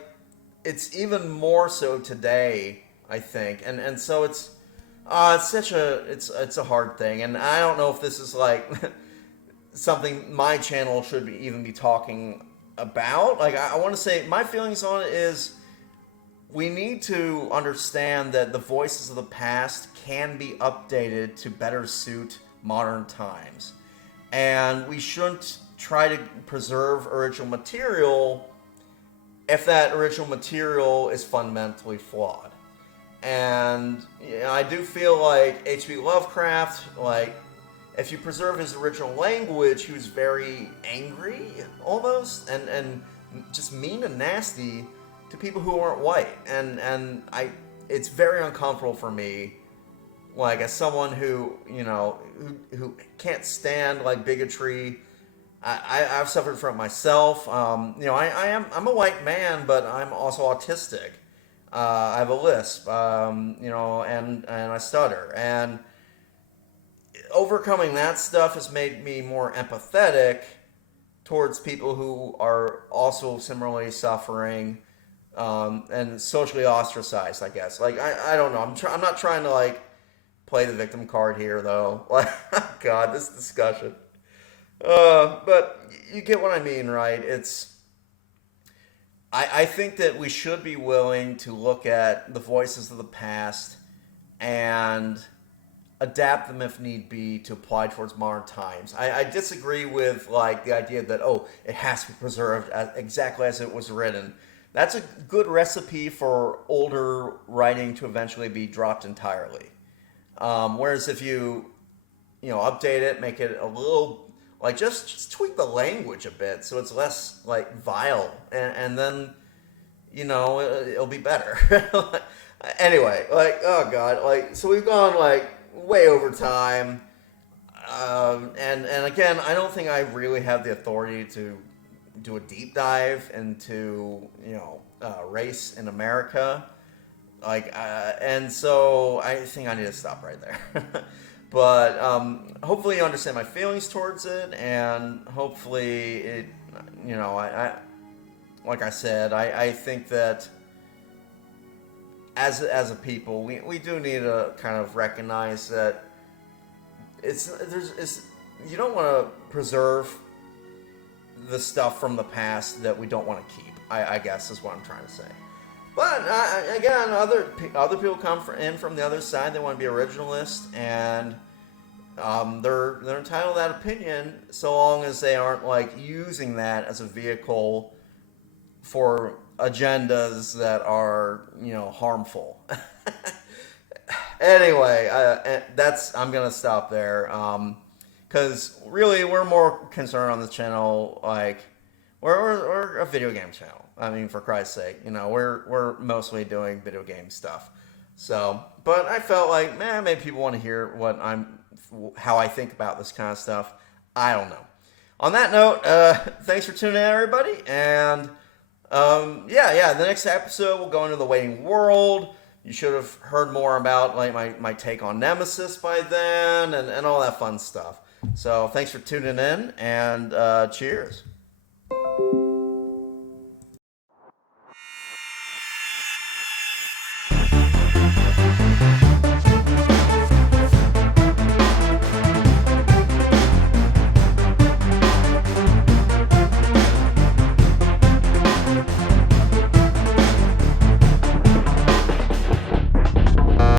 it's even more so today, I think. And so it's a hard thing, and I don't know if this is like something my channel should even be talking about. Like, I want to say my feelings on it is we need to understand that the voices of the past can be updated to better suit modern times, and we shouldn't try to preserve original material if that original material is fundamentally flawed. And I do feel like H.P. Lovecraft, like, if you preserve his original language, he was very angry, almost, and just mean and nasty to people who aren't white. And it's very uncomfortable for me, like, as someone who can't stand, like, bigotry. I've suffered from it myself. I'm a white man, but I'm also autistic. I have a lisp, and I stutter. And overcoming that stuff has made me more empathetic towards people who are also similarly suffering and socially ostracized, I guess. Like, I don't know. I'm not trying to, like, play the victim card here, though. Like, God, this discussion. But you get what I mean, right? I think that we should be willing to look at the voices of the past and adapt them if need be to apply towards modern times. I disagree with like the idea that, it has to be preserved exactly as it was written. That's a good recipe for older writing to eventually be dropped entirely. Whereas if you update it, make it a little, like, just tweak the language a bit so it's less, like, vile. And then, it'll be better. Anyway, like, oh, God. Like, so we've gone, like, way over time. And again, I don't think I really have the authority to do a deep dive into, race in America. Like, and so I think I need to stop right there. But hopefully you understand my feelings towards it, and hopefully it, I like I said, I think that as a people, we do need to kind of recognize that you don't want to preserve the stuff from the past that we don't want to keep. I guess is what I'm trying to say. But again, other people come in from the other side. They want to be originalist, and they're entitled to that opinion, so long as they aren't like using that as a vehicle for agendas that are harmful. Anyway, I'm gonna stop there because really we're more concerned on this channel like we're a video game channel. I mean, for Christ's sake, we're mostly doing video game stuff. So, but I felt like, maybe people want to hear how I think about this kind of stuff. I don't know. On that note, thanks for tuning in, everybody. And the next episode we'll go into the waiting world. You should have heard more about like my take on Nemesis by then and all that fun stuff. So thanks for tuning in, and cheers.